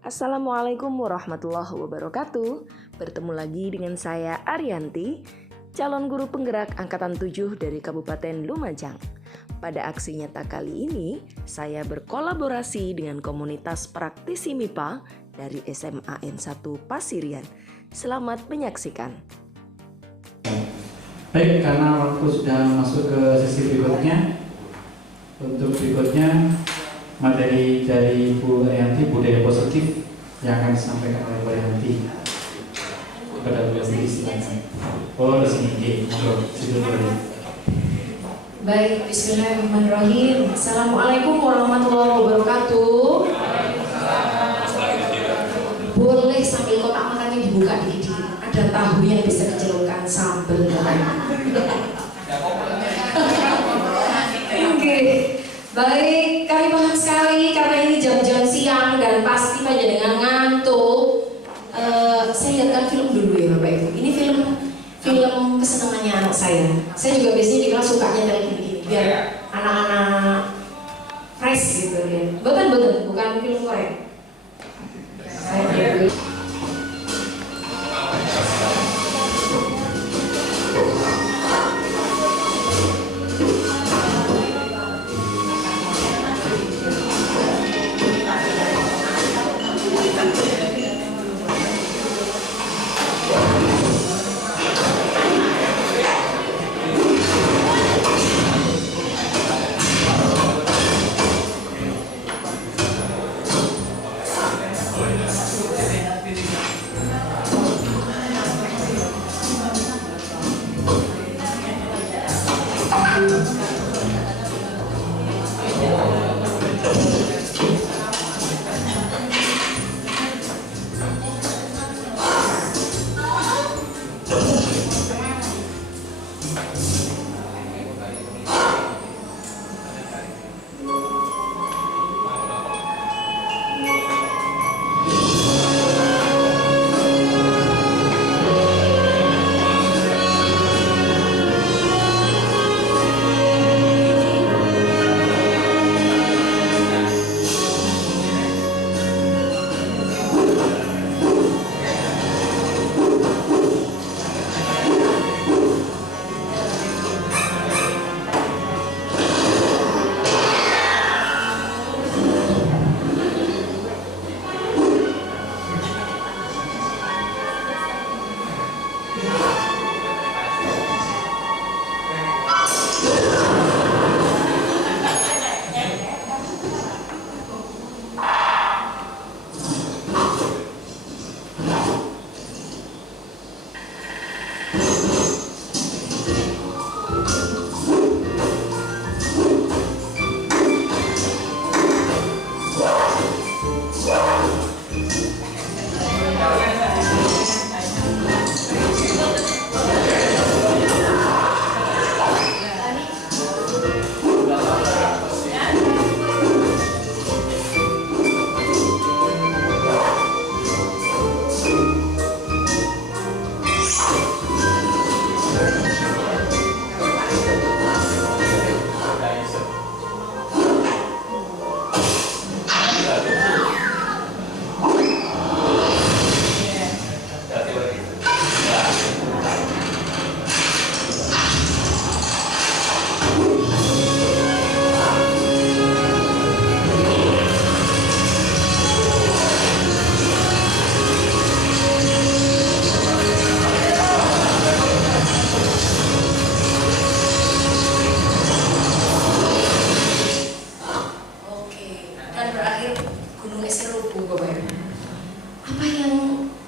Assalamualaikum warahmatullahi wabarakatuh. Bertemu lagi dengan saya Arianti, calon guru penggerak Angkatan 7 dari Kabupaten Lumajang. Pada aksi nyata kali ini, saya berkolaborasi dengan komunitas praktisi MIPA dari SMA N1 Pasirian. Selamat menyaksikan. Baik, karena waktu sudah masuk ke sesi berikutnya, untuk berikutnya materi dari Bu Arianti, budaya positif yang akan disampaikan oleh Bu Arianti kepada Bu Arianti, silakan. Oh, di sini, monggo. Baik, bismillahirrahmanirrahim. Assalamualaikum warahmatullahi wabarakatuh. Boleh sambil kotak makannya dibuka dikit. Ada tahu yang bisa dicelupkan sambal. Oke. Baik, kami paham sekali karena ini jam-jam siang dan pasti banyak dengan ngantuk. Saya lihatkan film dulu ya Bapak Ibu. Ini film kesenangannya anak saya. Saya juga biasanya di kelas suka nyetel gini-gini biar anak-anak fresh gitu ya. Bukan film Korea. Saya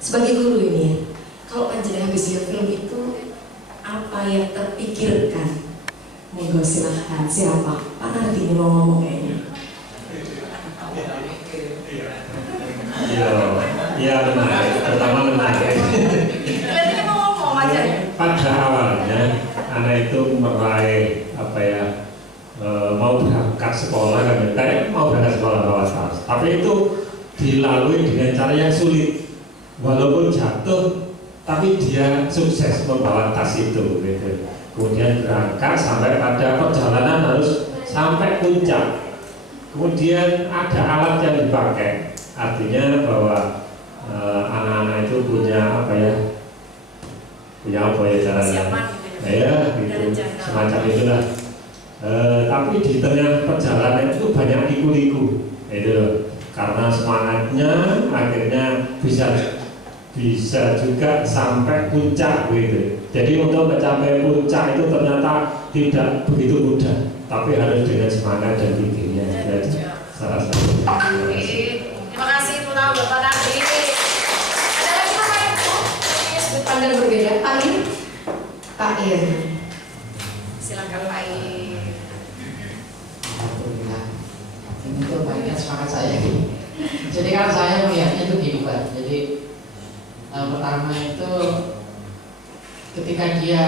sebagai guru ini ya, kalau panjenengan habis lihat film itu apa yang terpikirkan? Monggo silahkan, siapa? Pak Nardi ini mau ngomong kayaknya. Iya benar, pertama benar. Kelihatannya mau ngomong aja. Pada awalnya anak itu meraih mau berangkat sekolah kan, kayak mau berangkat sekolah bawa tas, tapi itu dilalui dengan cara yang sulit. Walaupun jatuh, tapi dia sukses membawa tas itu, gitu. Kemudian berangkat sampai pada perjalanan harus sampai puncak. Kemudian ada alat yang dipakai. artinya bahwa anak-anak itu punya apa ya, punya apa ya caranya, ya gitu, semacam itulah. Tapi di tengah perjalanan itu banyak liku-liku, itu karena semangatnya akhirnya bisa juga sampai puncak gitu. Jadi untuk mencapai puncak itu ternyata tidak begitu mudah, tapi harus dengan semangat dan pikirnya. Salah satu. Terima kasih Bapak Bapak Nadi. Ada lagi Pak Ibu? Sudut pandang berbeda. Pak Ir. Silakan Pak Ir. Alhamdulillah. Ini tuh banyak semangat saya. Jadi kan saya melihatnya itu gini Pak. Jadi pertama itu ketika dia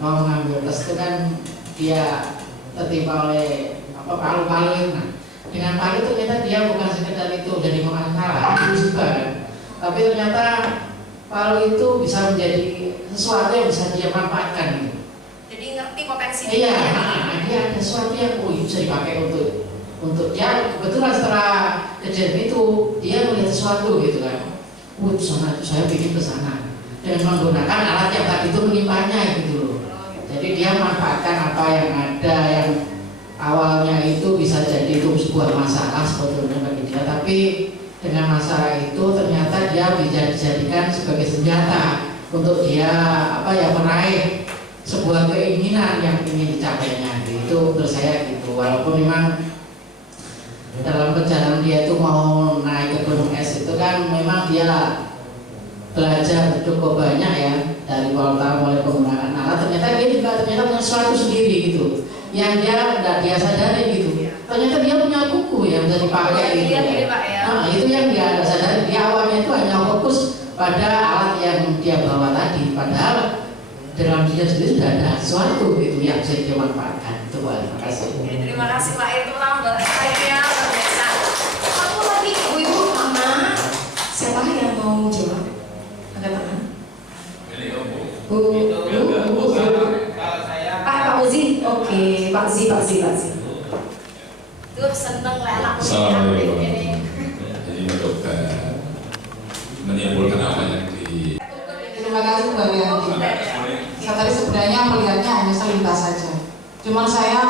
mau mengambil tes itu kan dia tertimpa oleh palu-palu. Nah, dengan palu itu ternyata dia bukan sekedar itu jadi masalah, itu juga kan. Tapi ternyata palu itu bisa menjadi sesuatu yang bisa dia manfaatkan gitu. Jadi ngerti potensi Iya, dia ada sesuatu yang bisa dipakai untuk dia. Kebetulan setelah kejadian itu dia melihat sesuatu gitu kan. Sana saya bikin ke sana dengan menggunakan alat yang tadi itu menimpanya gitu loh. Jadi dia manfaatkan apa yang ada yang awalnya itu bisa jadi itu sebuah masalah sebetulnya bagi dia, tapi dengan masalah itu ternyata dia bisa dijadikan sebagai senjata untuk dia meraih sebuah keinginan yang ingin dicapainya. Itu menurut saya gitu. Walaupun memang dalam perjalanan dia itu mau naik ke gunung es itu kan memang dia belajar cukup banyak ya, dari awal mulai penggunaan alat. Ternyata dia juga punya sesuatu sendiri gitu yang dia tidak dia sadari gitu. Ternyata dia punya buku yang bisa dipakai gitu. Nah, itu yang dia tidak sadari. Dia awalnya itu hanya fokus pada alat yang dia bawa tadi, padahal dalam dia sendiri sudah ada sesuatu gitu yang bisa dia manfaatkan. Itu Pak. Terima kasih. Terima kasih Pak Ir. Terima kasih ya. Satu lagi ibu-ibu mama. Siapa yang mau jawab? Ada tangan? Bu. Pak Uzi. Oke, Pak Zi. Tuh seneng lelak. Assalamualaikum. Jadi untuk menyimpulkan apa yang Terima kasih Mbak Rianti. Saya tadi sebenarnya melihatnya hanya selintas saja. Cuman saya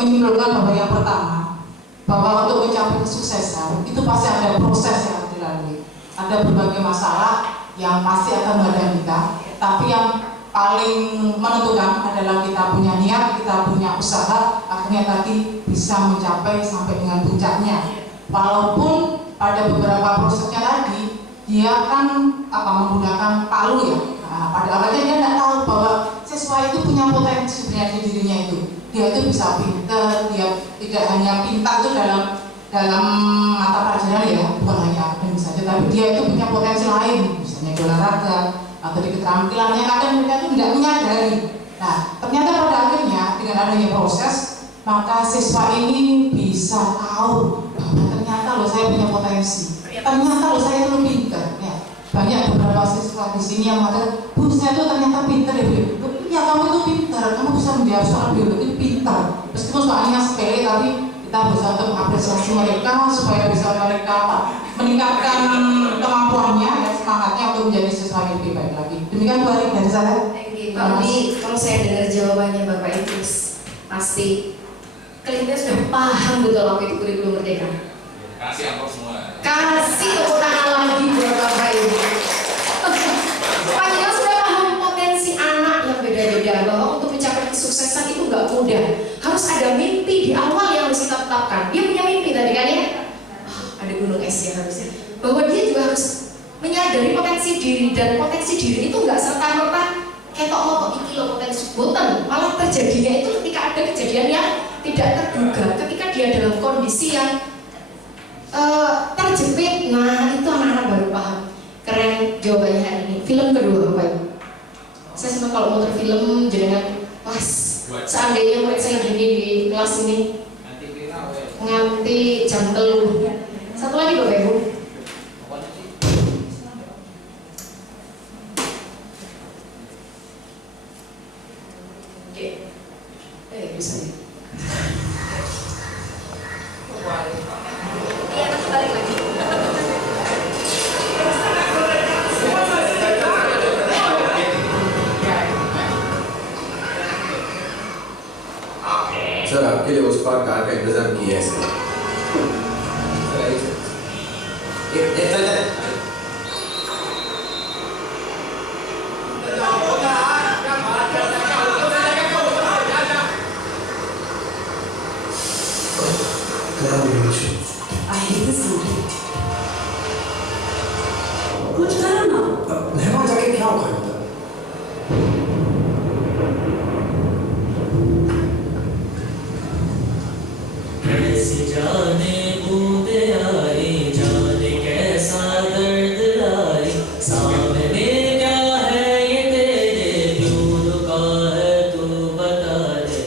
menyimpulkan bahwa yang pertama, bahwa untuk mencapai kesuksesan itu pasti ada proses yang harus dilalui. Ada berbagai masalah yang pasti akan menghadapi kita, tapi yang paling menentukan adalah kita punya niat, kita punya usaha, akhirnya tadi bisa mencapai sampai dengan puncaknya. Walaupun pada beberapa prosesnya tadi dia kan menggunakan palu ya. Nah, pada awalnya dia tidak tahu bahwa siswa itu punya potensi sebenarnya di dirinya itu. Dia itu bisa pintar, dia tidak hanya pintar itu dalam mata pelajaran ya, bukan hanya akademik saja, tapi dia itu punya potensi lain, misalnya di olahraga atau di keterampilannya. Kadang mereka itu tidak menyadari. Nah, ternyata pada akhirnya dengan adanya proses, maka siswa ini bisa tahu bahwa ternyata loh saya punya potensi. Ternyata loh saya itu pintar. Ya, banyak beberapa siswa di sini yang mengatakan, Bu, saya itu ternyata pintar ya, Bu. Ya kamu itu pintar, kamu bisa menjawab soal biologi pintar. Meskipun soalnya sepele, tapi kita berusaha untuk mengapresiasi mereka supaya bisa mereka meningkatkan kemampuannya dan semangatnya untuk menjadi siswa yang lebih baik lagi. Demikian Bu Ari dari saya. Pak Udi, kalau saya dengar jawabannya Bapak itu pasti kalian sudah paham betul apa itu kurikulum merdeka. kasih amplop semua. Kasih tepuk tangan lagi buat Bapak Ibu. Panjenengan sudah paham potensi anak yang beda-beda, bahwa untuk mencapai kesuksesan itu nggak mudah. Harus ada mimpi di awal yang harus kita tetapkan. Dia punya mimpi tadi kan ya? Ada gunung es ya harusnya. Bahwa dia juga harus menyadari potensi diri, dan potensi diri itu nggak serta-merta ketok motok iki lo potensi boten. Malah terjadinya itu ketika ada kejadian yang tidak terduga, ketika dia dalam kondisi yang terjepit. Nah itu anak-anak baru paham. Keren jawabannya hari ini. Film kedua Bapak Ibu. Saya senang kalau motor film jenengan pas. Seandainya murid saya gini di kelas ini nganti jam 3. Satu lagi Bapak Ibu. Oke. Bisa ya. Iya, nanti balik उसका कार का इंतजाम किया है सर। कुछ करो ना। मेहमान जाके क्या होगा उधर? कैसी जाने बूंदे आई, जाने कैसा दर्द लाई, सामने क्या है ये तेरे, क्यों रुका है तू बता दे।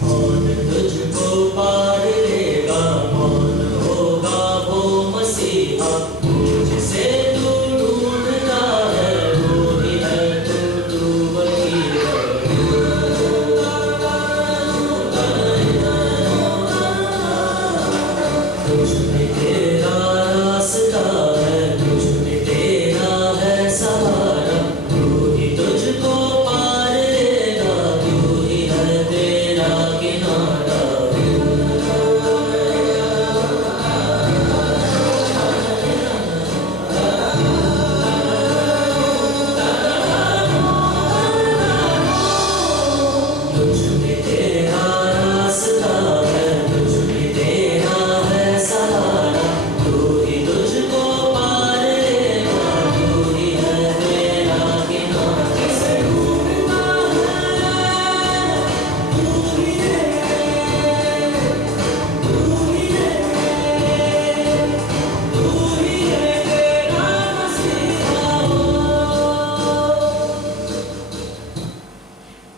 कौन तुझको पार लेगा, कौन होगा वो मसीहा, तुझसे तू ढूंढता है, वो ही है तू वही है। तुझ में तेरा रास्ता है, तुझ में तेरा है सहारा, तू ही तुझको पार लेगा, तू ही है तेरा किनारा। तुझ में तेरा रास्ता है, तुझ में तेरा है सहारा, तू ही तुझको पार लेगा, तू ही है तेरा किनारा। कैसे ढूंढता है, तू ही है, तू ही है, तू ही है तेरा मसीहा हो।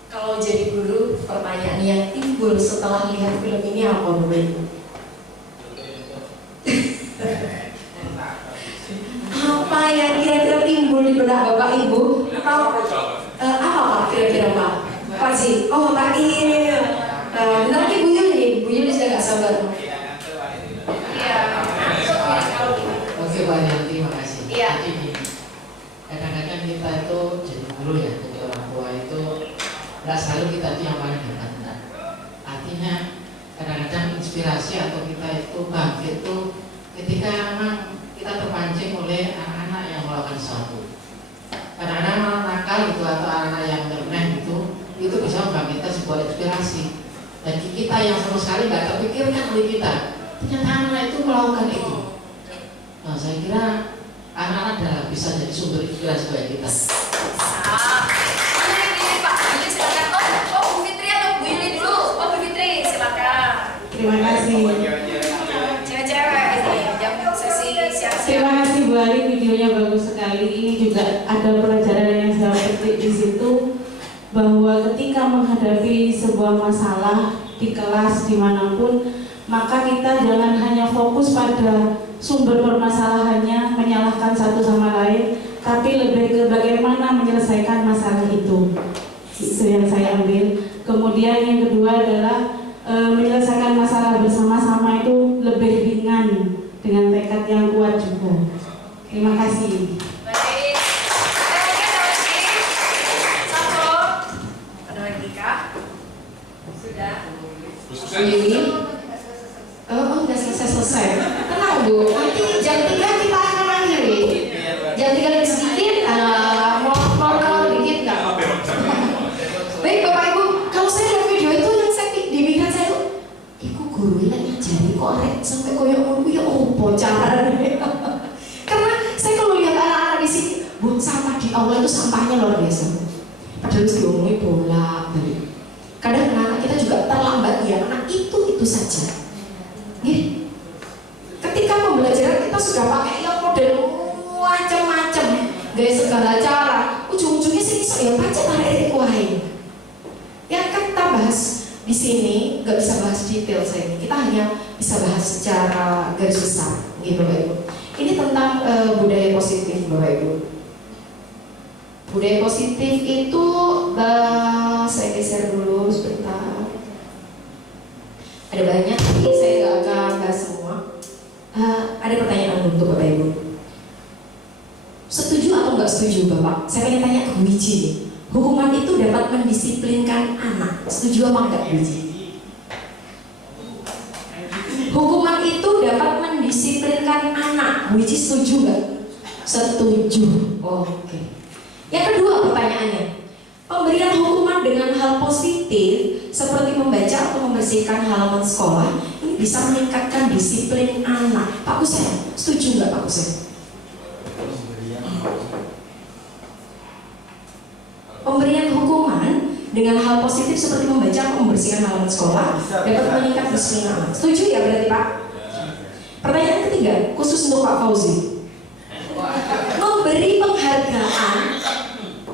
Kalau jadi guru, pertanyaan yang timbul setelah lihat film ini apa, Bapak Ibu? Apa yang kira-kira timbul di benak Bapak Ibu? Atau apa Pak kira-kira Pak? Pak sih? Oh Pak iya. Bentar lagi Bu Yuli nih, Bu Yuli sudah gak sabar. Iya. Oke Pak Yanti, makasih. Iya. Jadi gini, kadang-kadang kita itu jadi guru ya, jadi orang tua itu nggak selalu kita itu yang paling hebat. Artinya kadang-kadang inspirasi atau kita itu bangkit itu ketika memang kita terpancing oleh anak-anak yang melakukan sesuatu. Kadang-kadang anak nakal itu atau anak yang nyeleneh itu bisa membangkitkan sebuah inspirasi. Dan kita yang sama sekali nggak terpikirkan oleh kita, ternyata anak itu melakukan itu. Nah, saya kira anak-anak adalah bisa jadi sumber inspirasi bagi kita. Ini Pak, ini silakan. Oh Bu Fitri atau Bu Yuli dulu? Oh Bu Fitri, silakan. Terima kasih. Cewek-cewek ini jam sesi siap-siap. Terima kasih Bu Ali, videonya bagus sekali. Ini juga ada pelajaran yang saya petik di situ, bahwa ketika menghadapi sebuah masalah di kelas dimanapun, maka kita jangan hanya fokus pada sumber permasalahannya, menyalahkan satu sama lain, tapi lebih ke bagaimana menyelesaikan masalah itu. Itu yang saya ambil. Kemudian yang kedua adalah menyelesaikan masalah bersama-sama itu lebih ringan dengan tekad yang kuat juga. Terima kasih. Baik. Satu. Ada lagi kah? Sudah. Ini Oh, udah selesai. Tenang Bu, nanti jam 3 kita akan akhiri. Jam 3 lebih sedikit, mau dikit nggak? Baik Bapak Ibu, kalau saya lihat video itu yang saya di pikiran saya tuh, iku guru ini ngajari kok arek sampai koyo ngono ya opo carane. Karena saya kalau lihat anak-anak di sini, buang sampah di aula itu sampahnya luar biasa. Padahal diomongin bola balik. Kadang anak-anak kita juga terlambat ya, anak itu saja. Gini, ketika pembelajaran kita sudah pakai yang model macam-macam, gaya segala cara, ujung-ujungnya sih ya baca tarik kuahin. Yang kita bahas di sini nggak bisa bahas detail saya, kita hanya bisa bahas secara garis besar, gitu Bapak Ibu. Ini tentang budaya positif Bapak Ibu. Budaya positif itu, saya geser dulu sebentar. Ada banyak, tapi saya nggak akan bahas semua. Ada pertanyaan untuk Bapak Ibu. hukuman itu dapat mendisiplinkan anak. Setuju apa enggak, Biji? Hukuman itu dapat mendisiplinkan anak. Biji setuju nggak? Setuju. Oke. Yang kedua pertanyaannya, pemberian hukuman dengan hal positif seperti membaca atau membersihkan halaman sekolah ini bisa meningkatkan disiplin anak. Pak Kusen, setuju nggak Pak Kusen? Pemberian hukuman dengan hal positif seperti membaca atau membersihkan halaman sekolah dapat meningkatkan disiplin anak. Setuju ya berarti Pak? Pertanyaan ketiga, khusus untuk Pak Fauzi. Memberi penghargaan.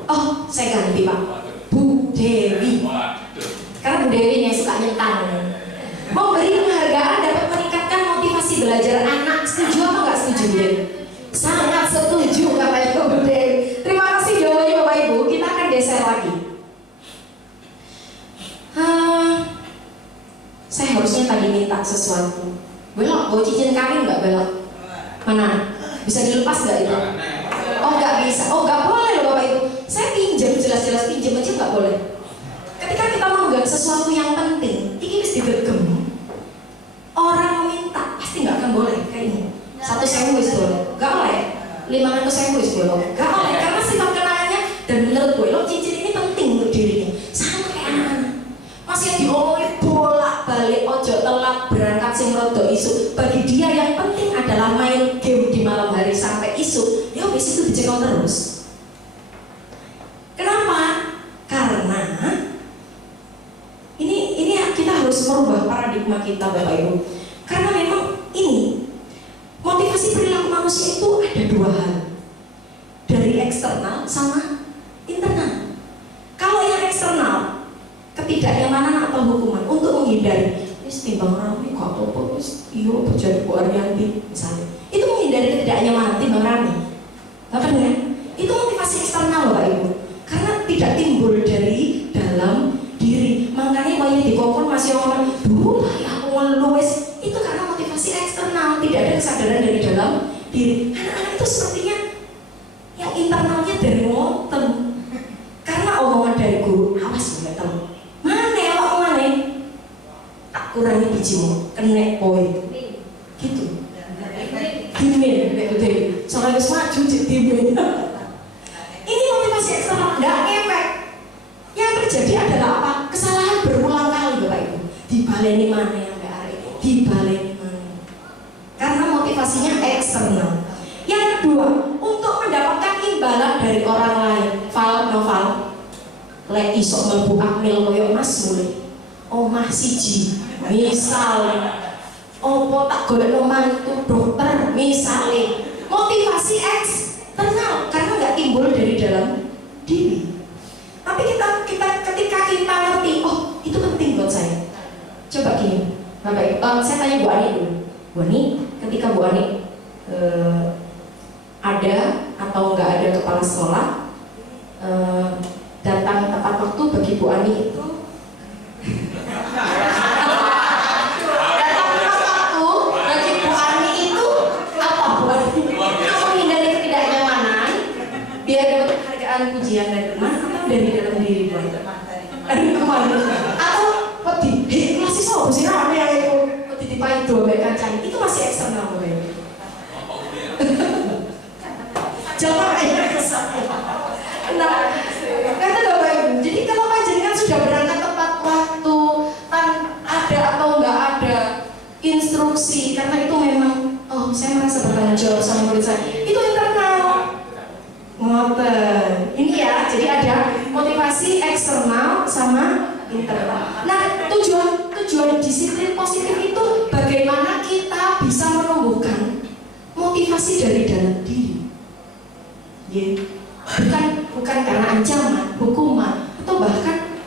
Oh, saya ganti Pak. Bu Dewi. Karena Bu Dewi yang suka nyentang. Memberi penghargaan dapat meningkatkan motivasi belajar anak. Setuju apa nggak setuju, Bu Dewi? Sangat setuju Bapak Ibu, Bu Dewi. Terima kasih jawabannya Bapak Ibu. Kita akan geser lagi. Saya harusnya tadi minta sesuatu. Belok, bawa cincin kawin nggak belok? Mana? Bisa dilepas nggak itu? Oh nggak bisa. Oh nggak boleh loh Bapak Ibu. Saya pinjam, jelas-jelas pinjam aja nggak boleh. Ketika kita memegang sesuatu yang penting, ini mesti digegem. Orang meminta pasti nggak akan boleh kayak ini. 1.000 wis boleh, nggak boleh. 500.000 wis boleh, nggak boleh. Karena sifat kenangannya dan menurut gue, lo cincin ini penting untuk dirinya. Sama kayak anak-anak. Masih diomongin bolak-balik, ojo telat berangkat sing rodo isu. Bagi dia yang penting adalah main game di malam hari sampai isu. Ya wis itu dicekal terus. Kenapa? Karena ini kita harus merubah paradigma kita Bapak Ibu. Karena memang ini motivasi perilaku manusia itu ada dua hal, dari eksternal sama internal. Kalau yang eksternal, ketidaknyamanan atau hukuman untuk menghindari timbang rame kok apa wis iyo berjadi Bu Arianti misalnya, itu menghindari ketidaknyamanan timbang rame. Apa ya? Itu motivasi eksternal Bapak Ibu. Karena tidak timbul dari dalam diri. Makanya banyak dikongkon masih orang duh ya aku ngeluwes. Itu karena motivasi eksternal, tidak ada kesadaran dari dalam diri. Anak-anak itu sepertinya yang internalnya dari ngoten. Karena omongan dari guru, awas ya teman. Mana ya Pak mana? Tak kurangi bijimu, kena poin. Gitu. Dimin, betul. Soalnya maju jadi dimin. Ini motivasi eksternal, tidak efek. Yang terjadi adalah apa? Kesalahan berulang kali Bapak Ibu. Dibaleni mana yang gak hari? Dibaleni mana? Karena motivasinya eksternal. Yang kedua, untuk mendapatkan imbalan dari orang lain. Noval, lek isok mlebu akmil koyo Mas mulai. Omah siji, misal. Opo tak golek mantu dokter, misalnya. Motivasi eksternal karena nggak timbul dari dalam diri. Tapi ketika kita ngerti, oh itu penting buat saya. Coba gini, Bapak Ibu, saya tanya Bu Ani dulu. Bu Ani, ketika Bu Ani ada atau nggak ada kepala sekolah datang tepat waktu bagi Bu Ani itu pujian dari teman atau dari dalam diri Bu? Dari teman atau wedi, hei masih soal sih rame yang itu wedi dipain dua baik kancang itu masih eksternal Bu. Jangan kayak kesal. Nah, kata Bapak Ibu, jadi kalau panjenengan sudah berangkat tepat waktu, ada atau enggak ada instruksi, karena itu memang, oh saya merasa bertanggung jawab sama murid saya, itu internal. Ngoten. Ini ya, jadi ada motivasi eksternal sama internal. Nah, tujuan disiplin positif itu bagaimana kita bisa menumbuhkan motivasi dari dalam diri. Bukan karena ancaman, hukuman, atau bahkan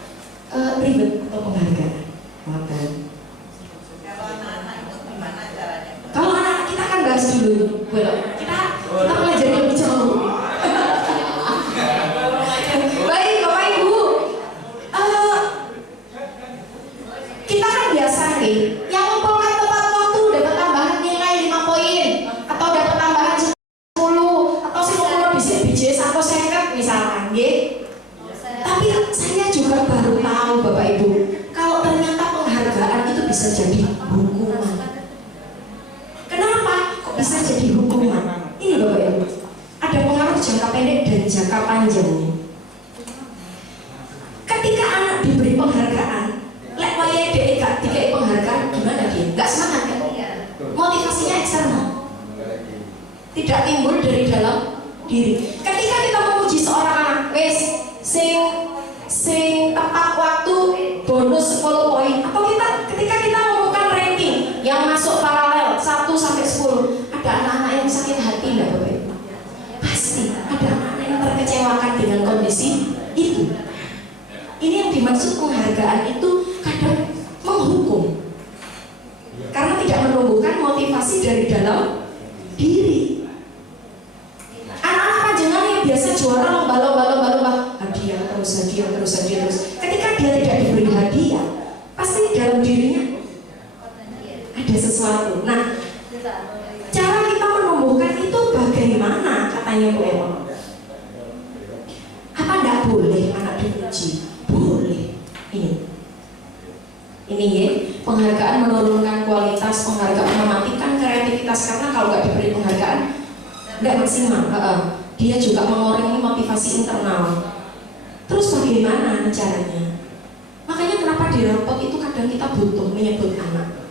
ribet atau penghargaan. Ngoten. Kalau anak kita kan bahas dulu, kita pelajari lebih jauh. Baik Bapak Ibu, kita kan biasa nih, yang ngumpulkan tepat waktu dapat tambahan nilai 5 poin atau dapat tambahan 10 atau 10 bisnis jadi hukuman. Kenapa kok bisa jadi hukuman? Ini Bapak Ibu, ada pengaruh jangka pendek dan jangka panjangnya. Ketika anak diberi penghargaan, lek wayahe dhek gak dikei penghargaan, gimana dia? Gak semangat kan? Motivasinya eksternal, tidak timbul dari dalam diri. Ketika kita memuji seorang anak, wes sing tepat waktu bonus 10 poin, atau ketika kita mengumumkan ranking yang masuk paralel 1 sampai 10, ada anak-anak yang sakit hati enggak Bapak Ibu? Pasti ada anak-anak yang terkecewakan dengan kondisi itu. Ini yang dimaksud penghargaan itu kadang menghukum, karena tidak menumbuhkan motivasi dari dalam diri. Anak-anak panjenengan yang biasa juara lomba, hadiah terus. Ketika dia tidak diberi hadiah, pasti dalam dirinya ada sesuatu. Nah, cara kita menumbuhkan itu bagaimana katanya Bu Ema? Apa enggak boleh anak dipuji? Boleh. Ini ya, penghargaan menurunkan kualitas, penghargaan mematikan kreativitas, karena kalau nggak diberi penghargaan nggak maksimal. Dia juga mengurangi motivasi internal. Terus bagaimana caranya? Makanya kenapa di rapot itu kadang kita butuh menyebut anak.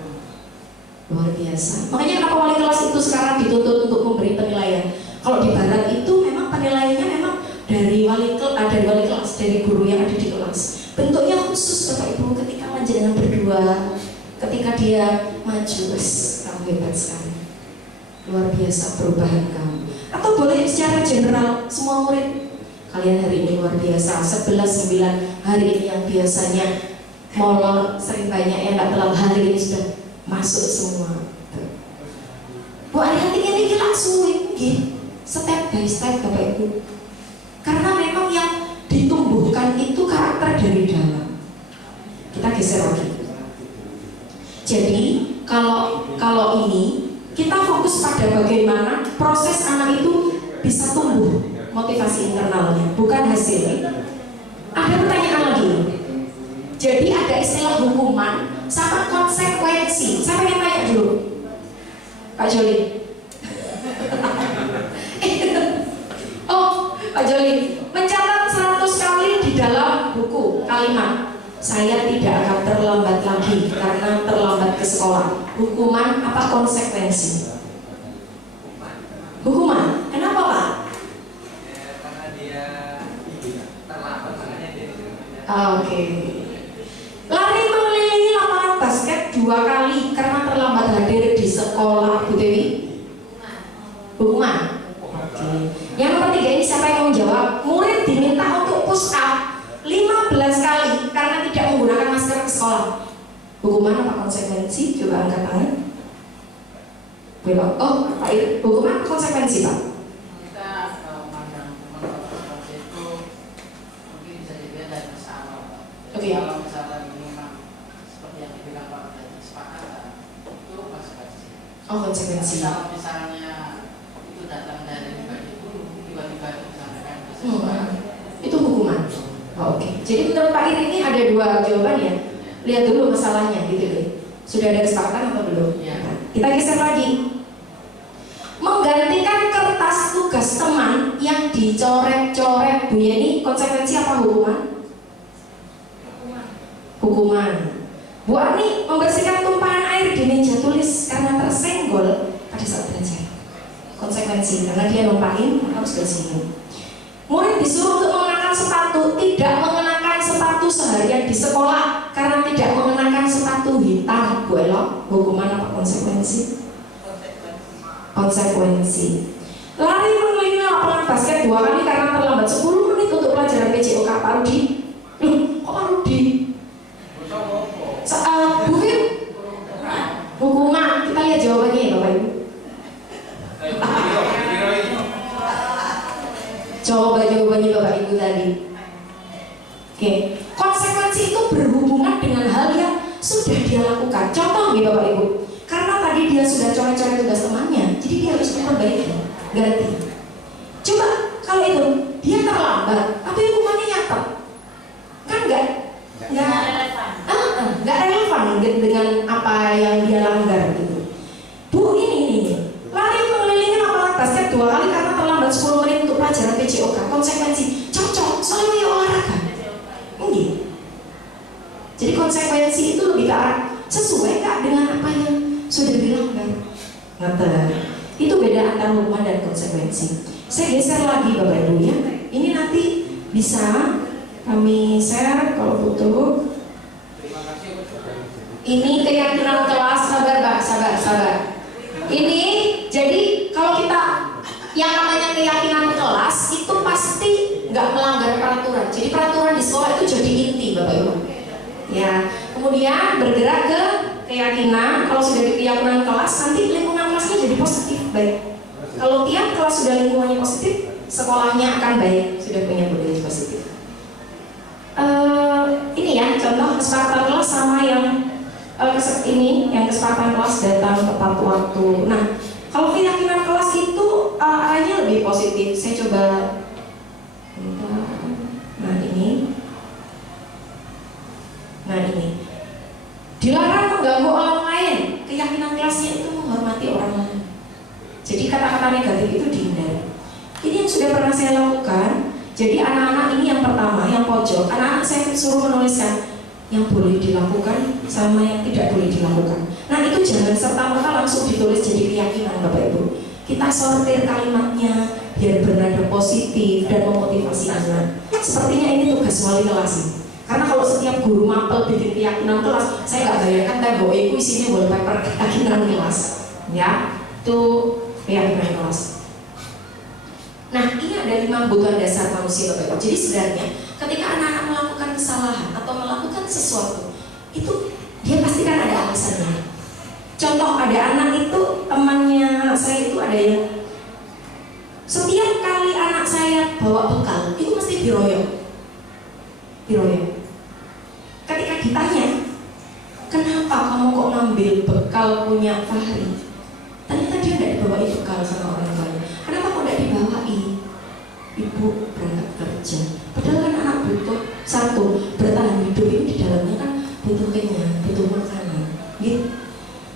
Luar biasa. Makanya kenapa wali kelas itu sekarang dituntut untuk memberi penilaian. Kalau di barat itu memang penilaiannya memang dari wali kelas, dari guru yang ada di kelas. Bentuknya khusus Bapak Ibu, ketika panjenengan berdua, ketika dia maju, kamu hebat sekali, luar biasa perubahan kamu. Atau boleh secara general semua murid, kalian hari ini luar biasa, 11-9 hari ini yang biasanya molor sering banyak yang nggak terlalu, hari ini sudah masuk semua. Bu Arianti ini langsung step by step Bapak Ibu, karena memang yang ditumbuhkan itu karakter dari dalam. Kita geser lagi. Jadi kalau ini kita fokus pada bagaimana proses anak itu bisa tumbuh motivasi internalnya, bukan hasilnya. Ada pertanyaan lagi. Jadi ada istilah hukuman sama konsekuensi. Saya pengen tanya dulu, Pak Joli. Oh, Pak Joli, mencatat 100 kali di dalam buku kalimat saya tidak akan terlambat lagi karena terlambat ke sekolah. Hukuman apa konsekuensi? Hukuman. Kenapa Pak? Karena dia terlambat, makanya dia. Oke. Lari mengelilingi lapangan basket 2 kali karena terlambat hadir di sekolah, Bu Dewi. Hukuman. Oke. Yang nomor 3 ini siapa yang mau jawab? Murid diminta untuk push up 15 kali karena tidak menggunakan masker ke sekolah. Hukuman apa konsekuensi? Coba angkat tangan. Belok. Oh, Pak Ir, hukuman apa konsekuensi Pak? Kita memandang teman-teman itu mungkin bisa dilihat dari masalah. Oke. Kalau misalnya ini memang seperti yang dibilang Pak dari kesepakatan, itu konsekuensi. Oh, konsekuensi. Kalau misalnya itu datang dari pribadi guru, tiba-tiba disampaikan ke siswa, itu hukuman. Oh, oke. Jadi menurut Pak Ir ini ada 2 jawaban ya. Lihat dulu masalahnya gitu deh. Sudah ada kesepakatan atau belum? Ya. Nah, kita geser lagi. Menggantikan kertas tugas teman yang dicoret-coret, Bu Yeni, konsekuensi apa hukuman? Hukuman. Bu Ani membersihkan tumpahan air di meja tulis karena tersenggol pada saat belajar. Konsekuensi, karena dia numpahin harus bersihin. Murid disuruh untuk mengenakan sepatu, tidak mengenakan sepatu seharian di sekolah karena tidak mengenakan sepatu hitam. Bu Elo, hukuman apa konsekuensi? Konsekuensi. Lari mengelilingi lapangan basket 2 kali karena terlambat 10 menit untuk pelajaran PJOK. Pak Rudi, kok Pak Rudi? Bu Fir, hukuman. Kita lihat jawabannya ya Bapak Ibu. Coba jawabannya Bapak Ibu tadi. Oke, konsekuensi itu berhubungan dengan hal yang sudah dia lakukan. Contoh nih Bapak Ibu, karena tadi dia sudah coret-coret tugas temannya, jadi dia harus memperbaiki, ganti. Coba kalau itu dia terlambat, tapi hukumannya nyata, kan nggak relevan target dengan apa yang dia langgar gitu. Bu, ini lari mengelilingi lapangan basket 2 kali karena terlambat 10 menit untuk pelajaran PJOK. Konsekuensi cocok, soalnya dia olahraga. Mungkin. Jadi konsekuensi itu lebih ke arah sesuai nggak dengan apa yang sudah dilanggar. Ngerti? Itu beda antara hukuman dan konsekuensi. Saya geser lagi Bapak Ibu ya. Ini nanti bisa kami share kalau butuh. Ini keyakinan kelas, sabar Mbak, sabar. Ini jadi kalau kita yang namanya keyakinan kelas itu pasti nggak melanggar peraturan. Jadi peraturan di sekolah itu jadi inti Bapak Ibu. Ya, kemudian bergerak ke keyakinan. Kalau sudah di keyakinan kelas, nanti lingkungan kelasnya jadi positif, baik. Kalau tiap kelas sudah lingkungannya positif, sekolahnya akan baik, sudah punya budaya positif. Ini ya contoh kesepakatan kelas sama yang ini yang kesepakatan kelas datang tepat waktu. Nah, kalau keyakinan kelas itu arahnya lebih positif. Saya coba. Nah ini dilarang mengganggu orang lain. Keyakinan kelasnya itu menghormati orang lain. Jadi kata-kata negatif itu dihindari. Ini yang sudah pernah saya lakukan. Jadi anak-anak ini yang pertama, yang pojok, anak-anak saya suruh menuliskan yang boleh dilakukan sama yang tidak boleh dilakukan. Nah itu jangan serta-merta langsung ditulis jadi keyakinan Bapak Ibu. Kita sortir kalimatnya biar bernada positif dan memotivasi anak. Sepertinya ini tugas wali kelas. Karena kalau setiap guru mapel bikin keyakinan kelas, saya nggak bayangkan tembok itu isinya wallpaper keyakinan kelas. Ya, itu keyakinan kelas. Nah, ini ada 5 kebutuhan dasar manusia Bapak Ibu. Jadi sebenarnya ketika anak-anak melakukan kesalahan atau melakukan sesuatu, itu dia pasti kan ada alasannya. Contoh ada anak itu, temannya saya itu ada yang setiap kali anak saya bawa bekal, itu mesti diroyok. Ketika ditanya, kenapa kamu kok ngambil bekal punya Fahri? Ternyata dia tidak dibawa bekal sama orang tuanya. Kenapa kok tidak dibawain? Ibu berangkat kerja. Padahal kan anak butuh satu, bertahan hidup ini di dalamnya kan butuh kenyang, butuh makanan. Gitu.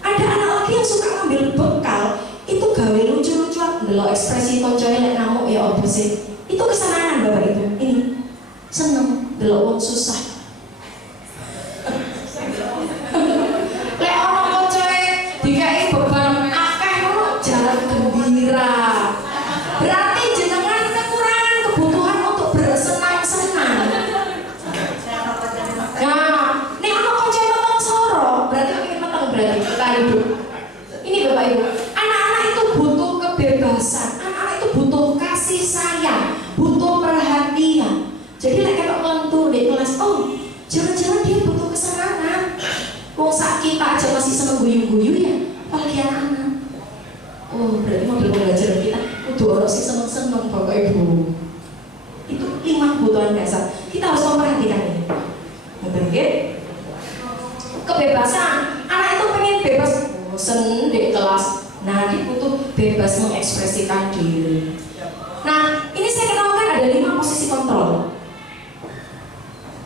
Ada anak lagi yang suka ngambil bekal, itu gawe lucu-lucuan, delok ekspresi koncoe lek ngamuk ya opo sih. Itu kesenangan Bapak Ibu. Ini seneng delok wong susah. Lek ono koncoe dikai beban akeh ngono jalan gembira. Berarti jenengan kekurangan kebutuhan untuk bersenang-senang. Nah, nek ono koncoe meteng soro, berarti pengen meteng berarti kita hidup. Ini Bapak Ibu, anak-anak itu butuh kebebasan, anak-anak itu butuh kasih sayang, butuh perhatian. Jadi lek ketok melentur di kelas, oh, jangan-jangan dia butuh kesenangan. Wong sak kita aja masih seneng guyu-guyu ya, apalagi anak-anak. Oh, berarti model pembelajaran kita kudu ono sing seneng-seneng Bapak Ibu. Itu 5 kebutuhan dasar. Kita harus memperhatikan ini. Betul nggih? Kebebasan. Anak itu pengen bebas bosen di kelas. Nah, dia butuh bebas mengekspresikan diri. Nah, ini saya kenalkan ada 5 posisi kontrol.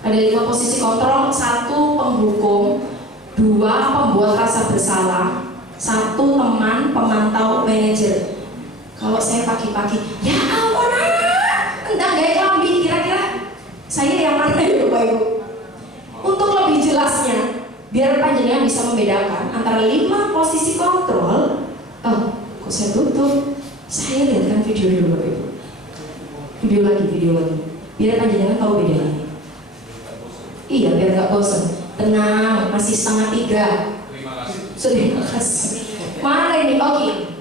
Ada 5 posisi kontrol. 1 penghukum, 2 pembuat rasa bersalah, 1 teman pemantau manajer. Kalau saya pagi-pagi, ya ampun anak, entah gaya kelambi, kira-kira saya yang mana ya Bapak Ibu? Untuk lebih jelasnya, biar panjenengan bisa membedakan antara 5 posisi kontrol. Oh, kok saya tutup? Saya lihatkan video dulu Bapak Ibu. Video lagi. Biar panjenengan tahu bedanya. Iya, biar nggak bosan. Tenang, masih 2:30. Terima kasih. Mana ini? Oke.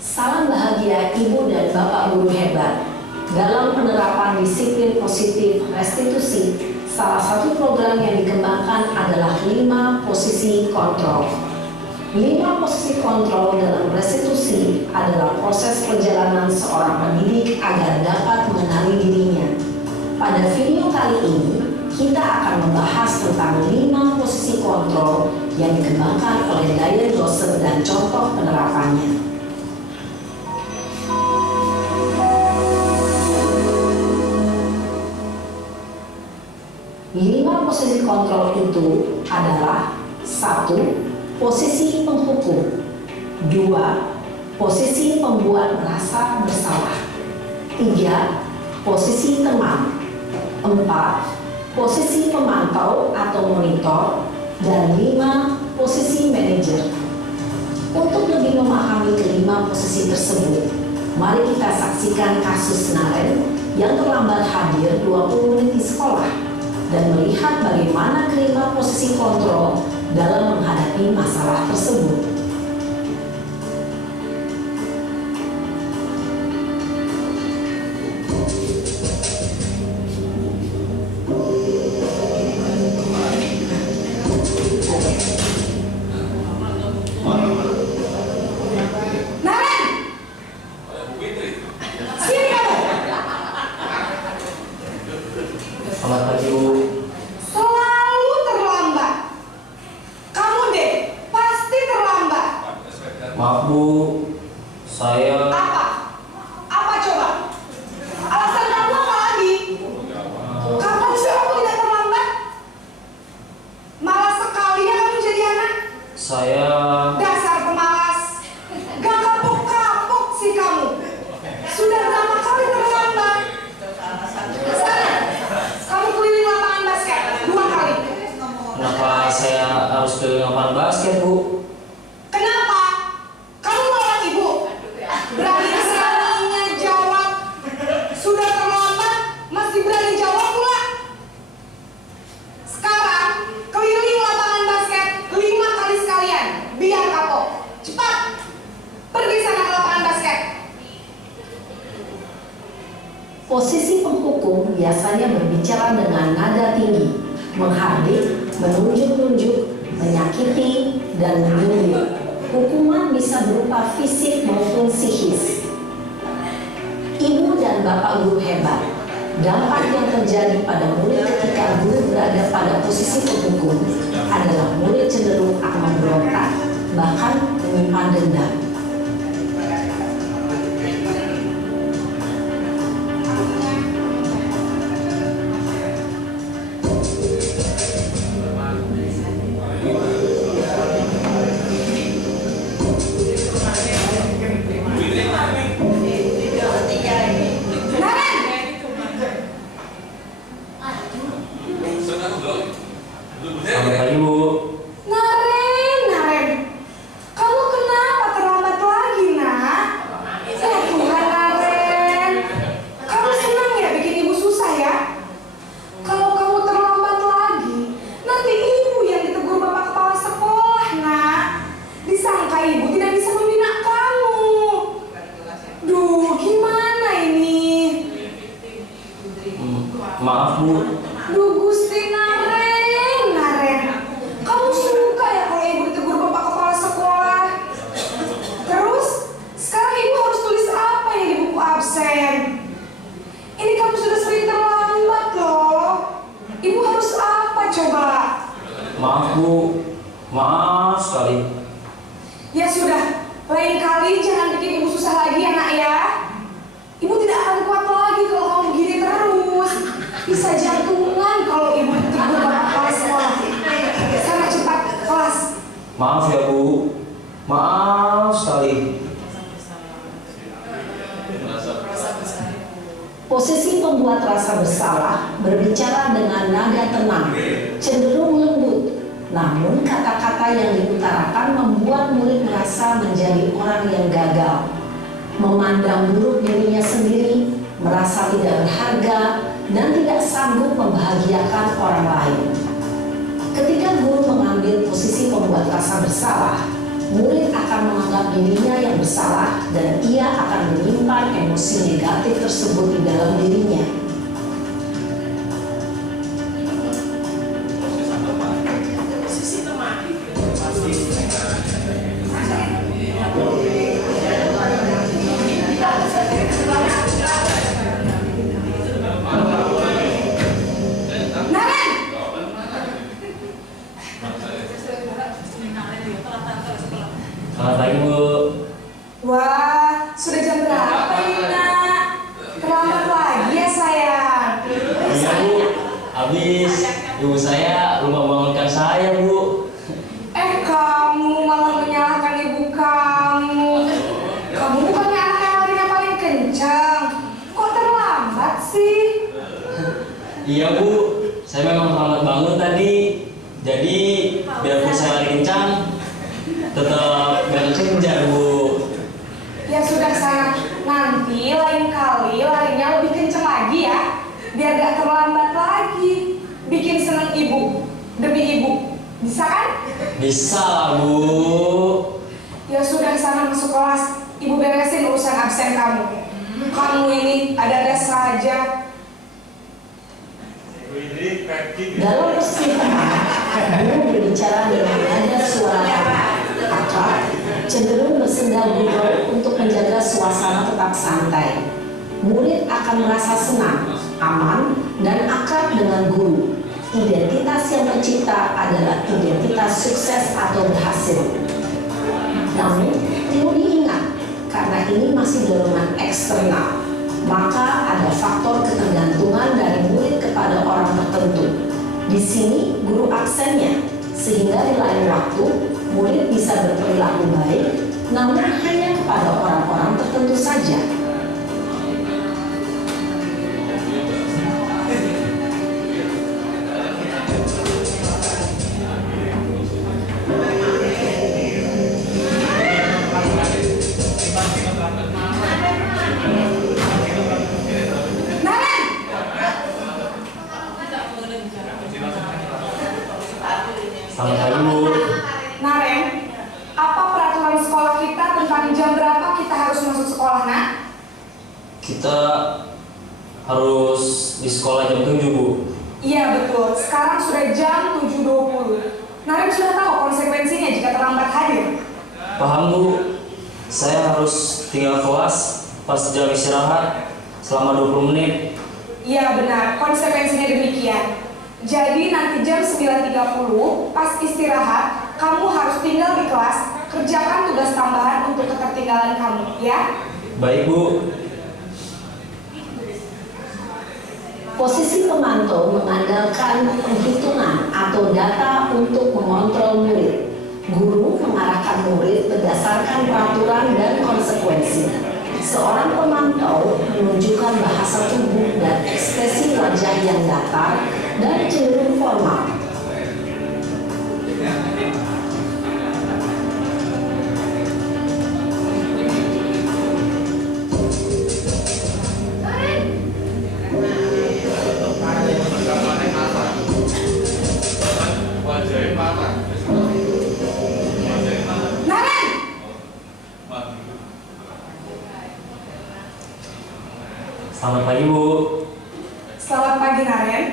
Salam bahagia Ibu dan Bapak Guru hebat. Dalam penerapan disiplin positif restitusi, salah satu program yang dikembangkan adalah 5 posisi kontrol. 5 posisi kontrol dalam restitusi adalah proses perjalanan seorang pendidik agar dapat mengenali dirinya. Pada video kali ini, kita akan membahas tentang 5 posisi kontrol yang dikembangkan oleh Diane Dawson dan contoh penerapannya. 5 posisi kontrol itu adalah 1. Posisi penghukum, 2. Posisi pembuat merasa bersalah, 3. Posisi teman, 4. Posisi pemantau atau monitor, dan 5. Posisi manajer. Untuk lebih memahami kelima posisi tersebut, mari kita saksikan kasus Naren yang terlambat hadir 20 menit di sekolah dan melihat bagaimana kelima posisi kontrol dalam menghadapi masalah tersebut. Selamat pagi, Bu. Selalu terlambat. Kamu deh, pasti terlambat. Maaf, Bu. Saya... Apa? Apa coba? Alasan kamu apa lagi? Kapan sih kamu tidak terlambat? Malas sekali ya kamu jadi anak. Saya... Dasar pemalas. Gak kapok-kapok sih kamu. Sudah berapa kali terlambat? Sekarang, kamu keliling lapangan basket 2 kali. Kenapa saya harus keliling lapangan basket, Bu? Kenapa? Kamu nolak ibu? Berani-beraninya jawab. Sudah terlambat, masih berani jawab pula. Sekarang, keliling lapangan basket 5 kali sekalian. Biar kapok. Cepat. Pergi sana ke lapangan basket. Posisi penghukum biasanya berbicara dengan nada tinggi, menghardik, menunjuk-nunjuk, menyakiti, dan menyindir. Hukuman bisa berupa fisik maupun psikis. Ibu dan bapak guru hebat. Dampak yang terjadi pada murid ketika guru berada pada posisi penghukum adalah murid cenderung akan memberontak, bahkan menyimpan dendam. Selamat pagi, Bu. Naren. Kamu kenapa terlambat lagi, nak? Ya Tuhan, Naren. Kamu senang ya bikin ibu susah ya? Kalau kamu terlambat lagi, nanti ibu yang ditegur bapak kepala sekolah, nak. Disangka ibu tidak bisa membina kamu. Duh, gimana ini? Maaf, Bu. Duh, Gusti Naren. Kamu suka ya kalau ibu ditegur bapak kepala sekolah? Terus, sekarang ibu harus tulis apa yang di buku absen? Ini kamu sudah sering terlambat loh. Ibu harus apa coba? Maaf, Bu. Maaf sekali. Ya sudah, lain kali jangan bikin ibu susah lagi ya, nak ya. Ibu tidak akan kuat lagi kalau kamu begini terus. Bisa jantungan kalau ibu ditegur bapak kepala sekolah. Sana cepat ke kelas. Maaf ya, Bu. Maaf sekali. Posisi pembuat rasa bersalah berbicara dengan nada tenang, cenderung lembut. Namun kata-kata yang diutarakan membuat murid merasa menjadi orang yang gagal, memandang buruk dirinya sendiri, merasa tidak berharga, dan tidak sanggup membahagiakan orang lain. Ketika guru mengambil posisi pembuat rasa bersalah, murid akan menganggap dirinya yang bersalah dan ia akan menyimpan emosi negatif tersebut di dalam dirinya. Naren, Selamat pagi, Bu. Wah, sudah jam berapa ini, Nak? Terlambat lagi ya, sayang. Iya, Bu. Habis ibu saya lupa bangunkan saya, Bu. Kamu malah menyalahkan ibu kamu. Kamu bukannya anak yang larinya paling kencang. Kok terlambat sih? Iya, Bu. Saya memang terlambat bangun tadi. Jadi, biarpun saya lari kencang, tetap gak kejar, Bu. Ya sudah sana, nanti lain kali larinya lebih kencang lagi ya. Biar gak terlambat lagi. Bikin seneng ibu, demi ibu. Bisa kan? Bisa lah, Bu. Ya sudah sana masuk kelas. Ibu beresin urusan absen kamu. Kamu ini ada-ada saja. Dalam persidangan, guru berbicara dengan nada suara akrab, cenderung bersenda gurau untuk menjaga suasana tetap santai. Murid akan merasa senang, aman, dan akrab dengan guru. Identitas yang tercipta adalah identitas sukses atau berhasil. Namun, perlu diingat, karena ini masih dorongan eksternal, maka ada faktor ketergantungan dari murid kepada orang tertentu. Di sini, guru absennya, sehingga di lain waktu, murid bisa berperilaku baik, namun hanya kepada orang-orang tertentu saja. Selamat pagi, Bu. Naren, apa peraturan sekolah kita tentang jam berapa kita harus masuk sekolah, Nak? Kita harus di sekolah jam 7, Bu. Iya betul, sekarang sudah jam 7.20. Naren sudah tahu konsekuensinya jika terlambat hadir. Paham, Bu. Saya harus tinggal kelas pas jam istirahat selama 20 menit. Iya benar, konsekuensinya demikian. Jadi nanti jam 9.30 pas istirahat, kamu harus tinggal di kelas, kerjakan tugas tambahan untuk ketertinggalan kamu, ya? Baik, Bu. Posisi pemantau mengandalkan penghitungan atau data untuk mengontrol murid. Guru mengarahkan murid berdasarkan peraturan dan konsekuensi. Seorang pemantau menunjukkan bahasa tubuh dan ekspresi wajah yang datar dan cenderung formal. Selamat pagi, Bu. Selamat pagi, Naren.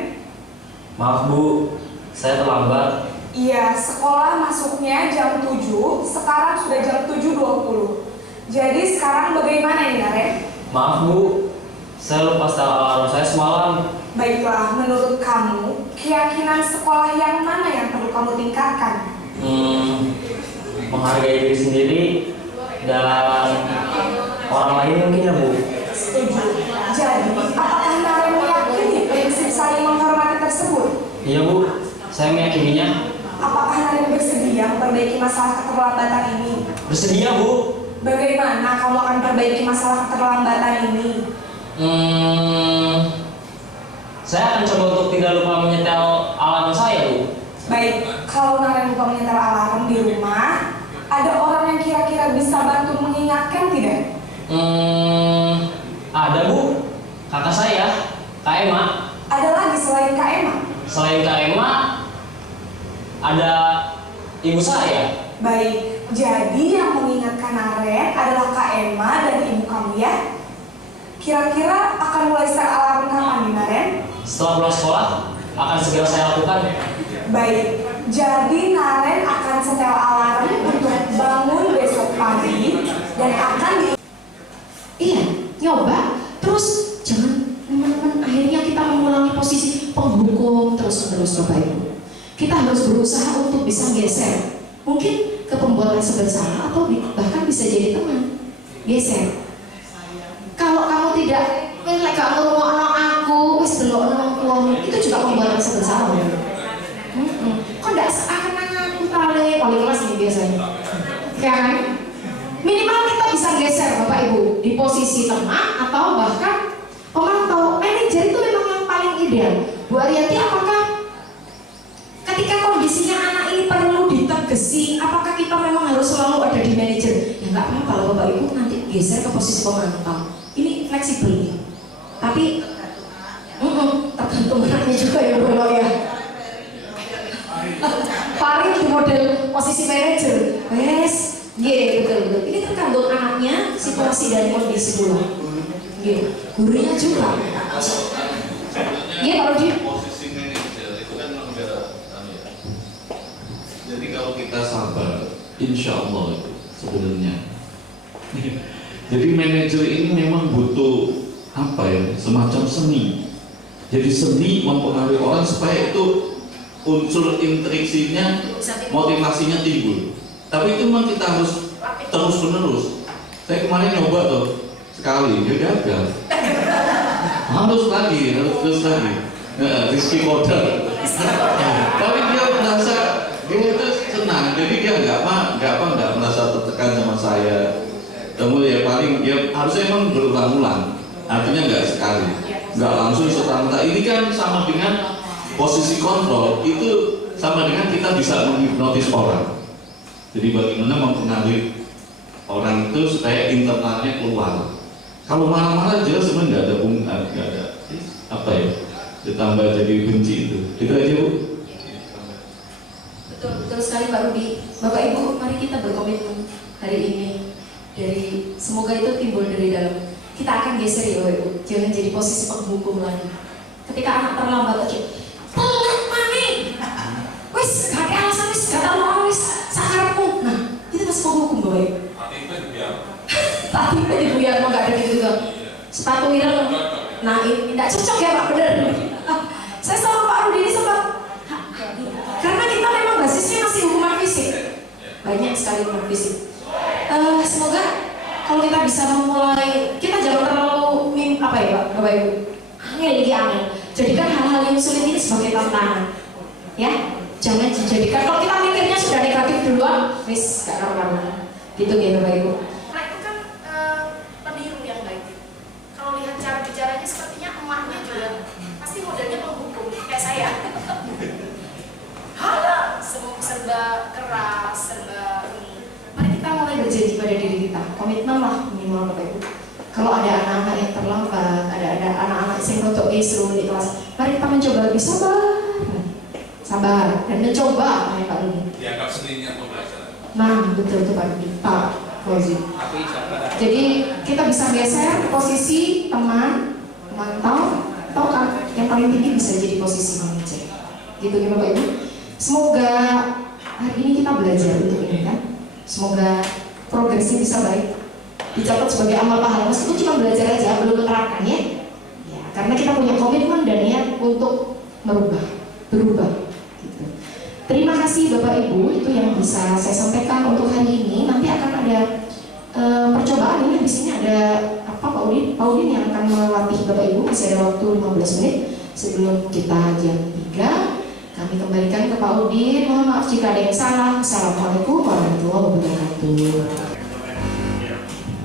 Maaf, Bu. Saya terlambat. Iya, sekolah masuknya jam 7, sekarang sudah jam 7.20. Jadi sekarang bagaimana nih, Naren? Maaf, Bu. Saya lupa setel alarm saya semalam. Baiklah, menurut kamu, keyakinan sekolah yang mana yang perlu kamu tingkatkan? Menghargai diri sendiri dan orang lain mungkin ya, Bu. Setuju. Jadi, apakah Naren meyakini prinsip saling menghormati tersebut? Iya, Bu. Saya meyakininya. Apakah Naren bersedia memperbaiki masalah keterlambatan ini? Bersedia, Bu. Bagaimana kamu akan perbaiki masalah keterlambatan ini? Saya akan coba untuk tidak lupa menyetel alarm saya, Bu. Baik, kalau Naren lupa menyetel alarm di rumah, ada orang yang kira-kira bisa bantu mengingatkan tidak? Ada, Bu. Kakak saya, Kak Emma. Ada lagi selain Kak Emma? Selain Kak Emma, ada ibu saya. Baik, jadi yang mengingatkan Naren adalah Kak Emma dan ibu kamu ya? Kira-kira akan mulai setel alarm kapan nih, Naren? Setelah pulang sekolah, akan segera saya lakukan. Baik, jadi Naren akan setel alarm untuk bangun besok pagi dan akan Iya, nyoba. Terus jangan teman-teman akhirnya kita mengulangi posisi penghukum terus-menerus, coba itu. Kita harus berusaha untuk bisa geser mungkin ke pembuat rasa bersalah atau bahkan bisa jadi teman. Geser. Kalau kamu tidak lek gak ngurungokno aku, wis delokno wong, itu juga membuat rasa bersalah. Kok ndak seakan-akan aku paling kelas nih biasanya. Kan? Minimal kita bisa geser Bapak Ibu di posisi teman atau bahkan pemantau. Manajer itu memang yang paling ideal. Bu Ariyanti, apakah ketika kondisinya anak ini perlu ditegesi, apakah kita memang harus selalu ada di manajer? Ya nggak apa-apa loh Bapak Ibu, nanti geser ke posisi pemantau. Ini fleksibel nih. Tapi tergantung anaknya juga ya Bu ya. Paling di model posisi manajer. Wes, betul. Ini tergantung anaknya, situasi dan kondisi pula. Gurunya juga. Kalau di posisi manajer itu kan negara jadi kalau kita sabar, insya Allah itu sebenarnya. Jadi manajer ini memang butuh apa ya, semacam seni. Jadi seni mempengaruhi orang supaya itu unsur intriksinya, motivasinya timbul. Tapi itu memang kita harus terus menerus. Saya kemarin nyoba tuh sekali, dia gagal. Harus terus lagi. Rizky modal. Tapi dia merasa dia itu senang, jadi dia nggak merasa tertekan sama saya. Kemudian paling dia harusnya memang berulang-ulang. Artinya nggak sekali, nggak langsung serta-merta. Ini kan sama dengan posisi kontrol, itu sama dengan kita bisa menghipnotis orang. Jadi bagaimana mempengaruhi orang itu supaya internalnya keluar. Kalau marah-marah jelas sebenarnya nggak ada apa ya, ditambah jadi benci itu aja Bu. Betul sekali Pak Rudi. Bapak Ibu, mari kita berkomitmen hari ini. Semoga itu timbul dari dalam. Kita akan geser ya Bapak Ibu, jangan jadi posisi penghukum lagi. Ketika anak terlambat aja, telat mami, wis gak ada alasan, wis gak tahu wis sakarepmu. Nah, itu masih penghukum Bapak Ibu. Tadi dibuyar mau gak ada gitu juga. Sepatu ireng. Nah, ini tidak cocok ya Pak, benar. Saya sama Pak Rudi ini sempat, karena kita memang basisnya masih hukuman fisik, banyak sekali hukuman fisik. Semoga kalau kita bisa memulai, kita jangan terlalu apa ya Pak, Bapak Ibu, angel. Jadikan hal-hal yang sulit ini sebagai tantangan, ya. Jangan dijadikan, kalau kita mikirnya sudah negatif duluan, wis gak karuan. Gitu ya Bapak Ibu. Nah itu kan peniru yang baik. Kalau lihat cara bicaranya sepertinya emaknya juga pasti modelnya penghukum kayak saya. Halo, serba keras, serba ini. Mari kita mulai berjanji pada diri kita, komitmen lah minimal Bapak Ibu. Kalau ada anak-anak yang terlambat, ada anak-anak yang rotok kisruh di kelas, mari kita mencoba lebih sabar dan mencoba, Pak Rudi. Dianggap seninya pembelajaran. Nah, betul itu Pak Fauzi. Jadi kita bisa geser posisi teman, pemantau, atau yang paling tinggi bisa jadi posisi manajer. Gitu ya Bapak Ibu. Semoga hari ini kita belajar untuk ini kan. Semoga progresnya bisa baik. Dicatat sebagai amal pahala, meskipun cuma belajar aja, belum menerapkan ya. Karena kita punya komitmen dan niat untuk berubah. Gitu. Terima kasih Bapak Ibu, itu yang bisa saya sampaikan untuk hari ini. Nanti akan ada percobaan ini, di sini ada Pak Udin yang akan melatih Bapak Ibu. Masih ada waktu 15 menit sebelum kita jam 3. Kami kembalikan ke Pak Udin. Mohon maaf jika ada yang salah. Assalamualaikum warahmatullahi wabarakatuh.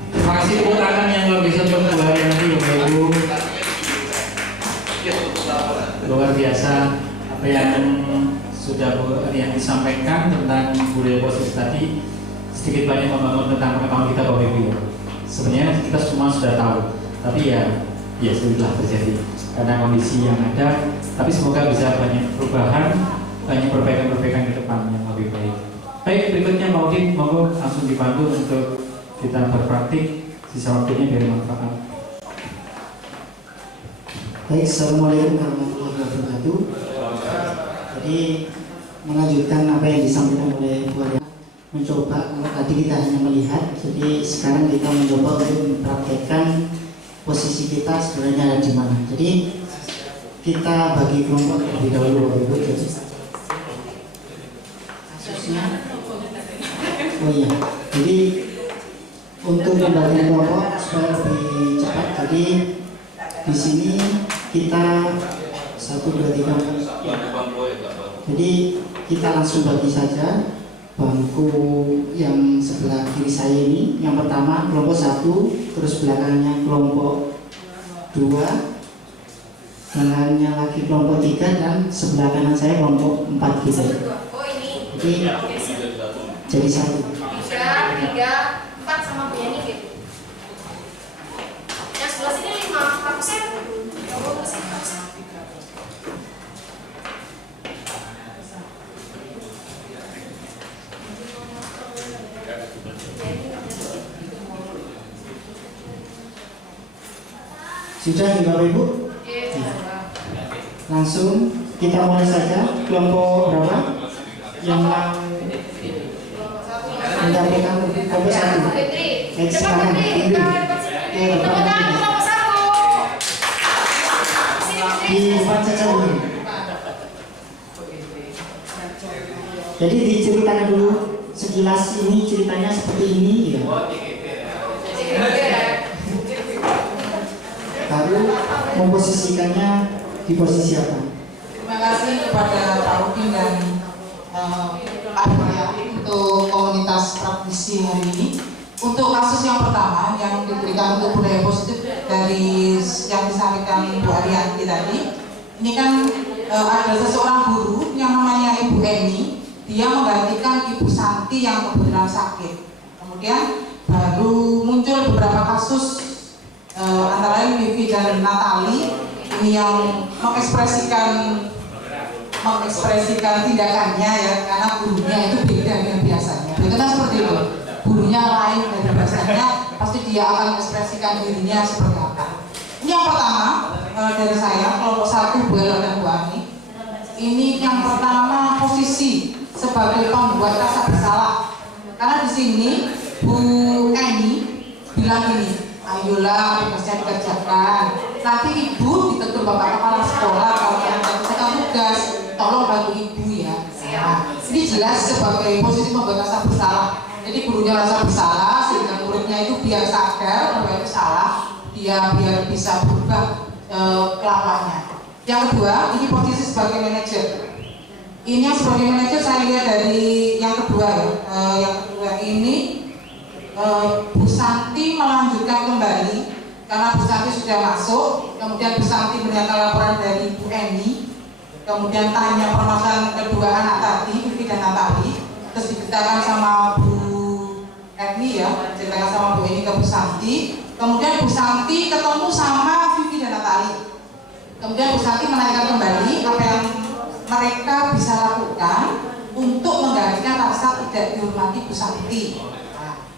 Terima kasih tepuk tangan yang luar biasa untuk Bu Ariyanti, Bapak Ibu. Luar biasa apa yang sudah Bu Ariyanti sampaikan tentang budaya positif tadi, sedikit banyak membangun tentang pengetahuan kita Bapak Ibu. Sebenarnya kita semua sudah tahu, tapi ya sudah terjadi karena kondisi yang ada. Tapi semoga bisa banyak perubahan, banyak perbaikan-perbaikan ke depan yang lebih baik. Baik, berikutnya Pak Udin, mohon langsung dibantu untuk kita berpraktik, sisa waktunya biar manfaat. Baik, Assalamualaikum warahmatullahi wabarakatuh. Jadi melanjutkan apa yang disampaikan oleh Bu Ariyanti, mencoba, kalau tadi kita hanya melihat, jadi sekarang kita mencoba untuk mempraktekkan posisi kita sebenarnya ada di mana. Jadi kita bagi kelompok terlebih dahulu Bapak Ibu. Kasusnya Oh iya, jadi untuk pembagian kelompok supaya lebih cepat, jadi di sini kita 1, 2, 3. Jadi kita langsung bagi saja bangku yang sebelah kiri saya ini. Yang pertama kelompok 1, terus belakangnya kelompok 2, belakangnya lagi kelompok 3, dan sebelah kanan saya kelompok 4 gitu. Jadi 1. 3, 4 sama Bu Yani gitu. Yang sebelah sini 5, Pak Kusen. Sudah nih Bapak Ibu? Langsung kita mulai saja. Kelompok berapa? Yang mendampingkan kelompok 1. Silakan. Di depan saja dulu. Jadi diceritakan dulu sekilas ini ceritanya seperti ini ya. Baru memposisikannya di posisi apa? Terima kasih kepada Pak Udin dan Pak Arya untuk komunitas praktisi hari ini. Untuk kasus yang pertama yang diberikan untuk budaya positif dari yang disampaikan Bu Arianti tadi, ini kan ada seseorang guru yang namanya Ibu Eni, dia menggantikan Ibu Santi yang kebetulan sakit. Kemudian baru muncul beberapa kasus antara lain Vivi dan Natali ini yang mengekspresikan tindakannya ya, karena gurunya itu beda dengan biasanya. Itu kan seperti itu. Gurunya lain dari biasanya, pasti dia akan mengekspresikan dirinya seperti apa. Ini yang pertama dari saya, kelompok 1 Bu Ella dan Bu Ani. Ini yang pertama posisi sebagai pembuat rasa bersalah. Karena di sini Bu Eni bilang ini, ayolah tugasnya dikerjakan. Nanti ibu ditegur bapak kepala sekolah kalau kalian menyelesaikan tugas, tolong bantu ibu ya. Nah, ini jelas sebagai posisi pembuat rasa bersalah. Jadi gurunya rasa bersalah sehingga muridnya itu biar sadar bahwa itu salah, dia biar bisa berubah kelakuannya. Yang kedua, ini posisi sebagai manajer. Ini yang sebagai manajer saya lihat dari yang kedua ya. Yang kedua ini Bu Santi melanjutkan kembali karena Bu Santi sudah masuk, kemudian Bu Santi mendengar laporan dari Bu Eni, kemudian tanya permasalahan kedua anak tadi, Vivi dan Natali, terus diceritakan sama Bu Eni ya, diceritakan sama Bu Eni ke Bu Santi, kemudian Bu Santi ketemu sama Vivi dan Natali, kemudian Bu Santi menanyakan kembali apa yang mereka bisa lakukan untuk menggantikan rasa tidak dihormati Bu Santi.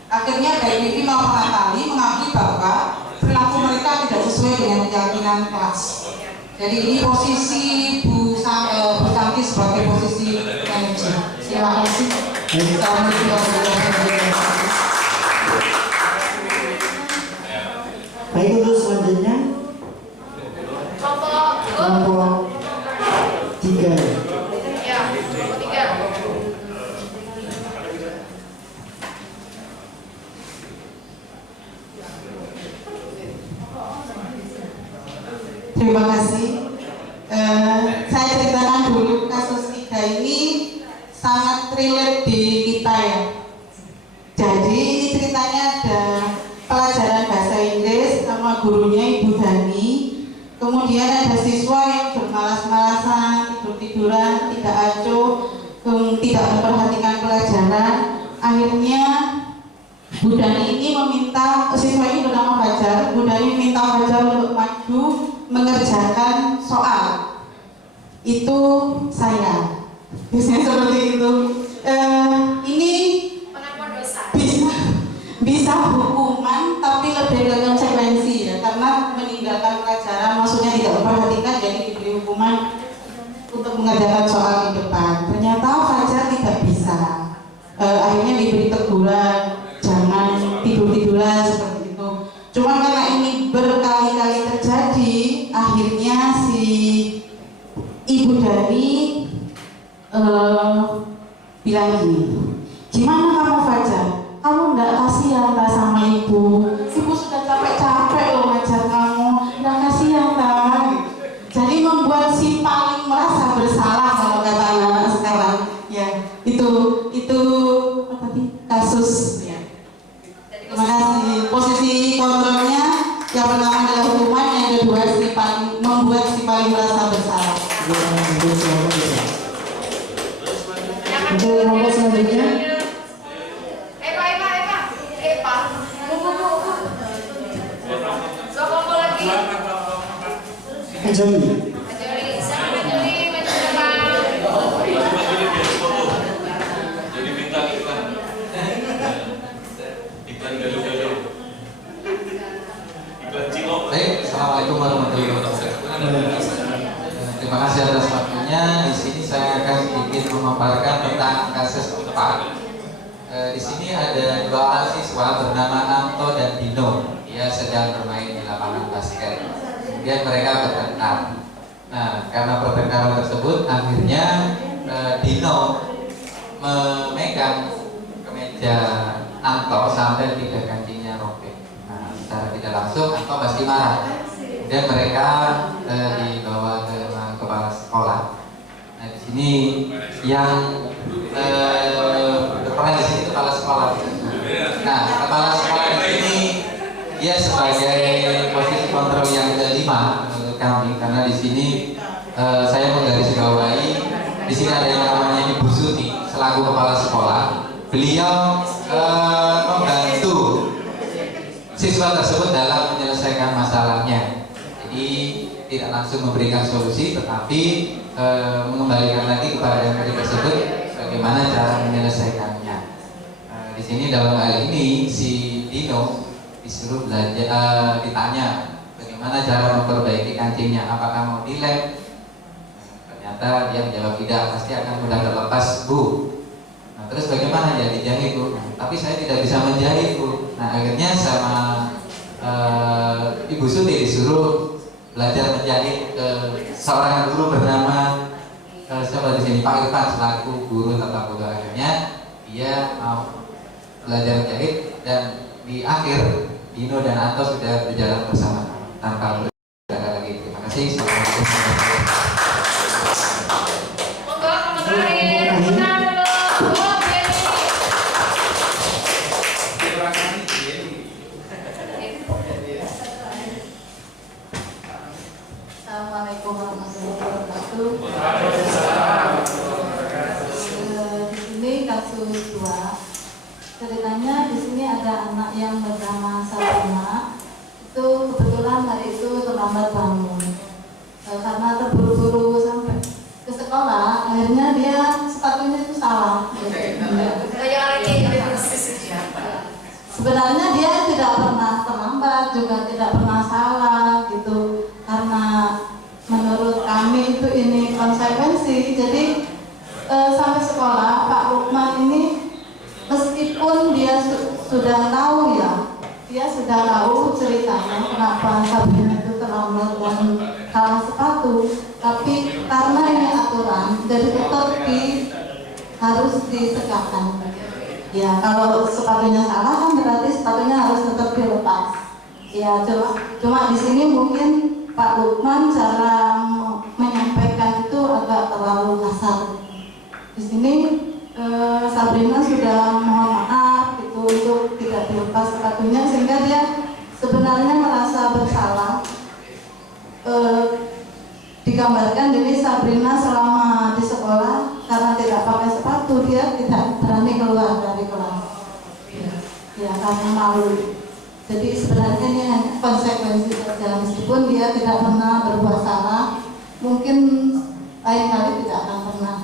Akhirnya dari Vivi maupun Natali mengakui bahwa perilaku mereka tidak sesuai dengan keyakinan kelas. Jadi ini posisi Bu Santi sebagai posisi manajer. Terima kasih. Baik, untuk selanjutnya kelompok 3. Terima kasih. Saya ceritakan dulu kasus 3 ini sangat relate di kita ya. Jadi ini ceritanya ada pelajaran bahasa Inggris sama gurunya Ibu Dani. Kemudian ada siswa yang bermalas-malasan, tidur-tiduran, tidak acuh, tidak memperhatikan pelajaran. Akhirnya Bu Dani ini meminta, siswa ini bernama Fajar, Bu Dani meminta Fajar untuk maju mengerjakan soal. Itu saya. Biasanya seperti itu. Ini pengakuan dosa. Bisa hukuman, tapi lebih ke konsekuensi ya, karena meninggalkan pelajaran, maksudnya tidak memperhatikan, jadi diberi hukuman untuk mengerjakan soal di depan. Ternyata Fajar tidak bisa. Akhirnya diberi teguran, jangan tidur-tiduran seperti itu. Cuma karena ini berkali-kali terjadi, akhirnya si Ibu Dani bilang gini, gimana kamu Fajar? kasus. Terima kasih. Posisi kontrolnya yang pertama adalah hukuman, yang kedua membuat si paling merasa bersalah. Untuk kelompok selanjutnya, Joni. Baik, assalamualaikum warahmatullahi wabarakatuh. Terima kasih atas waktunya. Di sini saya akan sedikit memaparkan tentang kasus Unpad. Di sini ada dua mahasiswa bernama Anto dan Dino. Dia sedang bermain di lapangan basket. Kemudian mereka bertengkar. Nah, karena pertengkaran tersebut, akhirnya Dino memegang kemeja Anto sampai 3 kancingnya robek. Nah, secara tidak langsung Anto pasti marah. Kemudian mereka dibawa ke kepala sekolah. Nah, di sini yang berperan di sini kepala sekolah. Nah, kepala sekolah di sini dia sebagai posisi kontrol yang kelima menurut kami, karena di sini saya menggarisbawahi di sini ada yang namanya Ibu Suti selaku kepala sekolah. Beliau membantu siswa tersebut dalam menyelesaikan masalahnya. Jadi tidak langsung memberikan solusi, tetapi mengembalikan lagi kepada murid tersebut bagaimana cara menyelesaikannya. Di sini dalam hal ini si Dino disuruh belajar, ditanya bagaimana cara memperbaiki kancingnya, apakah mau dilem. Ternyata dia menjawab tidak, pasti akan mudah terlepas, Bu. Nah, terus bagaimana ya dijahit, Bu? Tapi saya tidak bisa menjahit, Bu. Nah, akhirnya sama Ibu Suti disuruh belajar menjahit ke seorang guru bernama siapa di sini, Pak Irfan selaku guru tata boga. Akhirnya dia mau belajar menjahit dan di akhir Dino dan Anto sudah berjalan bersama tanpa berjalan lagi. Terima kasih. Assalamualaikum warahmatullahi Assalamualaikum warahmatullahi wabarakatuh. Di sini kasus 2. Ceritanya di sini ada anak yang bernama Sabrina. Itu kebetulan hari itu terlambat bangun. Karena terburu-buru sampai ke sekolah, akhirnya dia sepatunya itu salah. Sebenarnya dia tidak pernah terlambat, juga tidak pernah salah gitu. Karena menurut kami itu ini konsekuensi. Jadi sampai sekolah Pak Lukman ini meskipun dia sudah tahu ya, dia sudah tahu ceritanya kenapa Sabrina itu terlambat dan kalah sepatu, tapi karena ini aturan jadi tetap harus ditegakkan. Ya kalau sepatunya salah kan berarti sepatunya harus tetap dilepas. Ya cuma di sini mungkin Pak Lukman cara menyampaikan itu agak terlalu kasar. Di sini Sabrina sudah mohon maaf itu untuk tidak dilepas sepatunya, sehingga dia sebenarnya merasa bersalah. Digambarkan jadi Sabrina selama di sekolah karena tidak pakai sepatu dia tidak berani keluar dari kelas. Ya karena malu. Jadi sebenarnya ini hanya konsekuensi saja, meskipun dia tidak pernah berbuat salah, mungkin lain kali tidak akan pernah.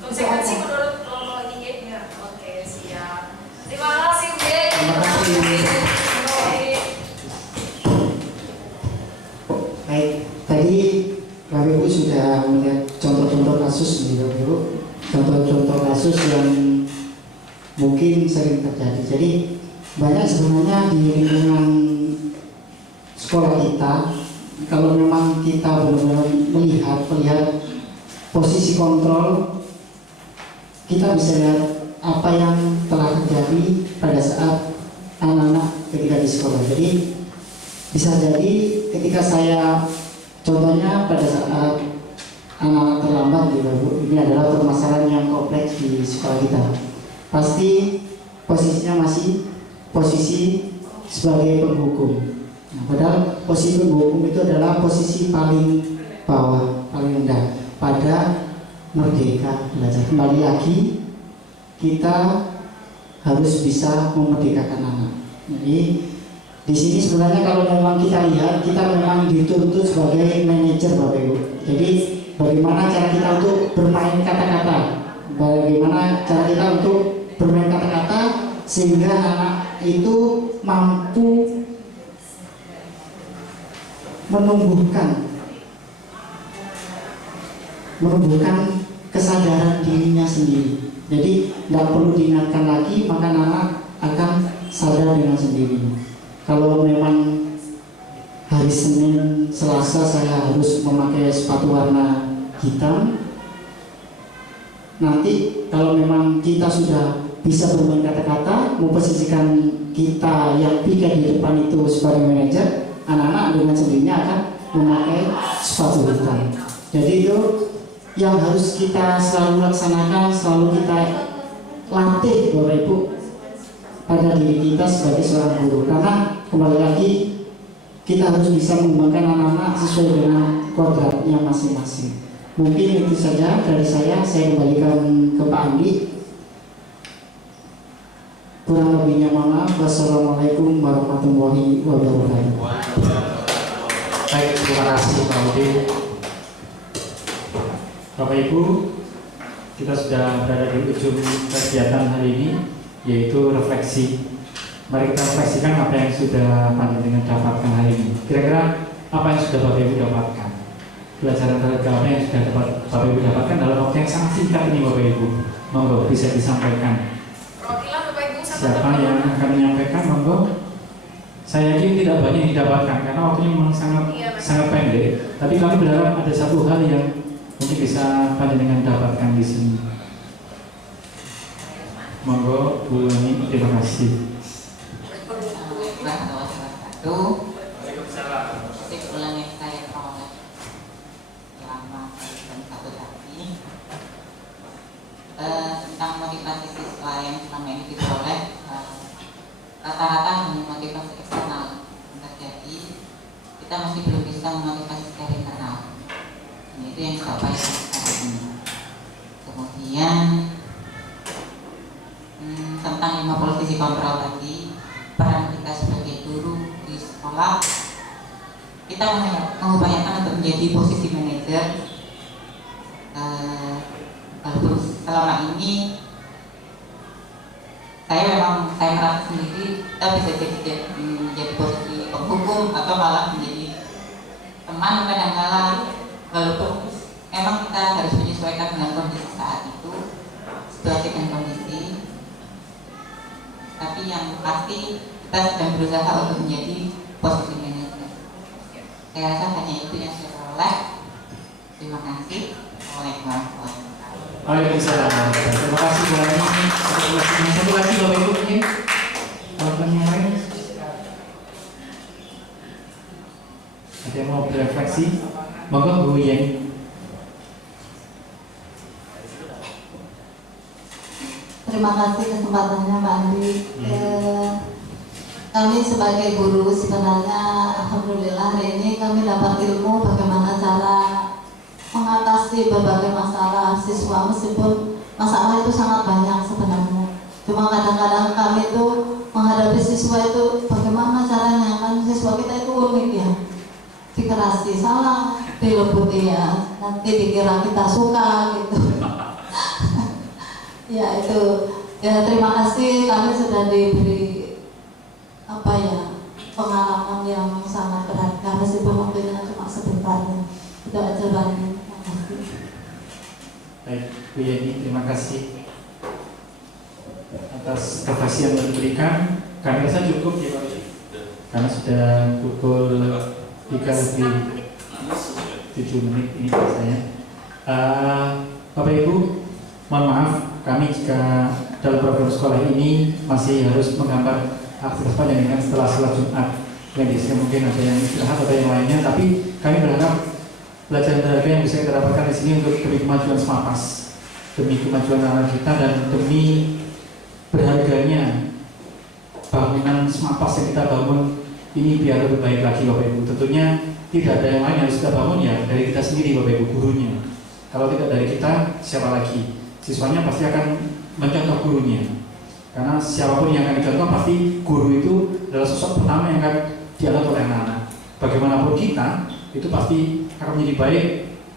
Konsekuensi menurut logikanya. Oke, siap. Terima kasih, Bu. Terima kasih. Baik, tadi Bapak Ibu sudah melihat contoh-contoh kasus nih Bapak Ibu, contoh-contoh kasus yang mungkin sering terjadi. Jadi banyak sebenarnya di lingkungan sekolah kita, kalau memang kita benar-benar melihat posisi kontrol, kita bisa lihat apa yang telah terjadi pada saat anak-anak ketika di sekolah. Jadi bisa jadi ketika saya contohnya pada saat anak-anak terlambat, ini adalah permasalahan yang kompleks di sekolah kita. Pasti posisinya masih posisi sebagai penghukum. Nah, padahal posisi penghukum itu adalah posisi paling bawah, paling rendah pada merdeka belajar. Kembali lagi, kita harus bisa memerdekakan anak. Jadi di sini sebenarnya kalau memang kita lihat, kita memang dituntut sebagai manajer, Bapak Ibu. Jadi bagaimana cara kita untuk bermain kata-kata, bagaimana cara kita untuk bermain kata-kata sehingga anak itu mampu menumbuhkan kesadaran dirinya sendiri. Jadi tidak perlu diingatkan lagi, maka anak akan sadar dengan sendirinya. Kalau memang hari Senin, Selasa saya harus memakai sepatu warna hitam, nanti kalau memang kita sudah bisa bermain kata-kata, memposisikan kita yang piket di depan itu sebagai manajer, anak-anak dengan sendirinya akan memakai sepatu hitam. Jadi itu yang harus kita selalu laksanakan, selalu kita latih, Bapak Ibu, pada diri kita sebagai seorang guru. Karena kembali lagi, kita harus bisa mengembangkan anak-anak sesuai dengan kodratnya masing-masing. Mungkin itu saja dari saya kembalikan ke Pak Andi. Kurang lebihnya mohon maaf. Wassalamualaikum warahmatullahi wabarakatuh. Baik, terima kasih Pak Udi. Bapak Ibu, kita sudah berada di ujung kegiatan hari ini, yaitu refleksi. Mari kita refleksikan apa yang sudah panjenengan dapatkan hari ini. Kira-kira apa yang sudah Bapak Ibu dapatkan? Pelajaran berharga apa yang sudah Bapak Ibu dapatkan dalam waktu yang sangat singkat ini, Bapak Ibu? Monggo bisa disampaikan. Siapa yang akan menyampaikan? Monggo. Saya yakin tidak banyak yang didapatkan karena waktunya memang sangat pendek. Tapi kami berharap ada satu hal yang mungkin bisa panjenengan dapatkan di sini. Monggo, Bu Ani, terima kasih. Kesimpulan yang saya peroleh selama satu tadi tentang motivasi siswa yang selama ini diperoleh, rata-rata hanya motivasi eksternal yang terjadi. Kita masih belum bisa memotivasi secara internal. Itu yang kita upayakan sekarang ini. Kemudian tentang 5 posisi kontrol tadi, peran kita sebagai guru di sekolah, kita mengupayakan untuk menjadi posisi manajer. Walaupun selama ini saya merasa sendiri kita bisa menjadi posisi penghukum atau malah menjadi teman kadang-kala. Walaupun memang kita harus menyesuaikan dengan kondisi saat itu, situasi dan kondisi, tapi yang pasti kita sedang berusaha untuk menjadi posisi manajer. Saya rasa hanya itu yang saya peroleh. Terima kasih. Assalamualaikum warahmatullahi wabarakatuh. Waalaikumsalam. Terima kasih Bu Ani. Satu lagi Bapak Ibu mungkin. Teman-teman yang lain. Ada yang mau berefleksi? Monggo Bu Yeni. Terima kasih kesempatannya Pak Andi. Kami sebagai guru sebenarnya alhamdulillah hari ini kami dapat ilmu bagaimana cara mengatasi berbagai masalah siswa, meskipun masalah itu sangat banyak sebenarnya. Cuma kadang-kadang kami itu menghadapi siswa itu bagaimana caranya, kan siswa kita itu unik ya, dikerasi salah, dilebuti ya, nanti dikira kita suka gitu. Ya itu ya, terima kasih kami sudah diberi pengalaman yang sangat berharga meskipun waktunya cuma sebentar. Itu aja Bang. Terima kasih. Baik, Bu Yeni, terima kasih atas refleksi yang diberikan. Kami rasa cukup ya Pak, karena sudah pukul 3:07 ini saya. Bapak Ibu, mohon maaf, kami jika dalam program sekolah ini masih harus menggambar aktivitas panjenengan setelah sholat Jumat yang diisikan mungkin ada yang istirahat atau yang lainnya, tapi kami berharap pelajaran berharga yang bisa kita dapatkan di sini untuk demi kemajuan SMAPAS, demi kemajuan anak kita dan demi berharganya Smapas yang kita bangun ini biar lebih baik lagi Bapak Ibu. Tentunya tidak ada yang lain yang harus kita bangun ya dari kita sendiri Bapak Ibu, gurunya. Kalau tidak dari kita, siapa lagi? Siswanya pasti akan mencontoh gurunya. Karena siapapun yang akan dicontoh pasti guru itu adalah sosok pertama yang akan dianut oleh anak-anak. Bagaimanapun kita itu pasti akan menjadi baik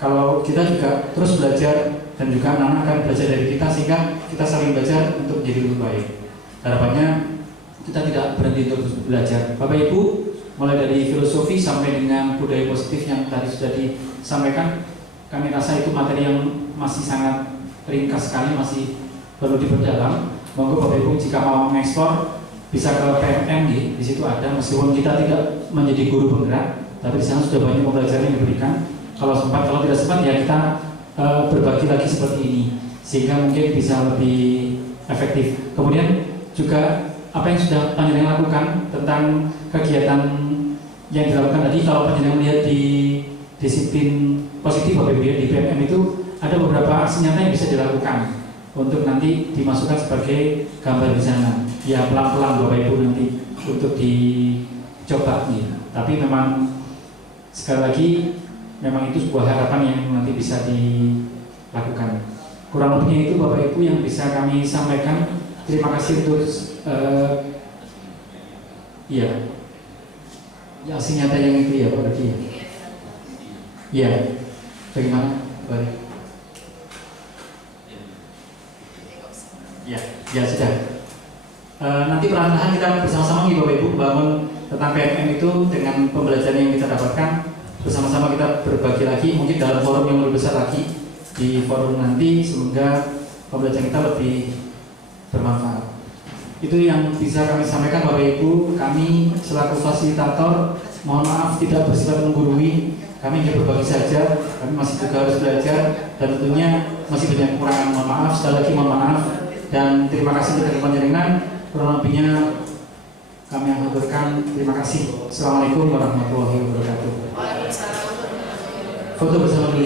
kalau kita juga terus belajar dan juga anak-anak akan belajar dari kita sehingga kita saling belajar untuk menjadi lebih baik. Harapannya kita tidak berhenti untuk terus belajar. Bapak Ibu, mulai dari filosofi sampai dengan budaya positif yang tadi sudah disampaikan, kami rasa itu materi yang masih sangat ringkas sekali, masih perlu diperdalam. Monggo Bapak Ibu jika mau mengeksplor bisa ke PMM di situ ada, meskipun kita tidak menjadi guru penggerak, tapi di sana sudah banyak pembelajaran yang diberikan. Kalau sempat, kalau tidak sempat ya kita berbagi lagi seperti ini sehingga mungkin bisa lebih efektif. Kemudian juga apa yang sudah panjenengan lakukan tentang kegiatan yang dilakukan tadi, kalau panjenengan melihat di disiplin positif Bapak Ibu ya, di PMM itu ada beberapa aksi nyata yang bisa dilakukan untuk nanti dimasukkan sebagai gambar di sana. Ya pelan-pelan Bapak Ibu nanti untuk dicoba nih. Tapi memang sekali lagi memang itu sebuah harapan yang nanti bisa dilakukan. Kurang lebihnya itu Bapak Ibu yang bisa kami sampaikan. Terima kasih untuk ya aksi nyata yang itu ya Pak Rudi. Ya, bagaimana? Baik. Ya sudah. Nanti perlahan-lahan kita bersama-sama nih Bapak Ibu bangun tentang PMM itu dengan pembelajaran yang kita dapatkan. Bersama-sama kita berbagi lagi, mungkin dalam forum yang lebih besar lagi. Di forum nanti semoga pembelajaran kita lebih bermanfaat. Itu yang bisa kami sampaikan Bapak Ibu. Kami selaku fasilitator mohon maaf tidak bersifat menggurui. Kami hanya berbagi saja. Kami masih juga harus belajar dan tentunya masih banyak kekurangan. Mohon maaf, sekali lagi mohon maaf dan terima kasih untuk panjenengan. Kurang lebihnya kami aturkan terima kasih. Assalamualaikum warahmatullahi wabarakatuh. Foto bersama dulu.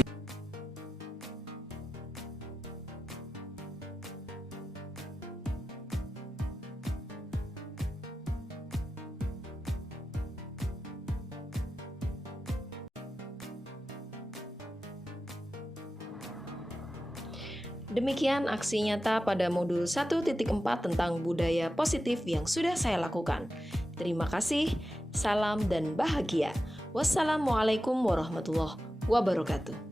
Demikian aksi nyata pada modul 1.4 tentang budaya positif yang sudah saya lakukan. Terima kasih, salam dan bahagia. Wassalamualaikum warahmatullahi wabarakatuh.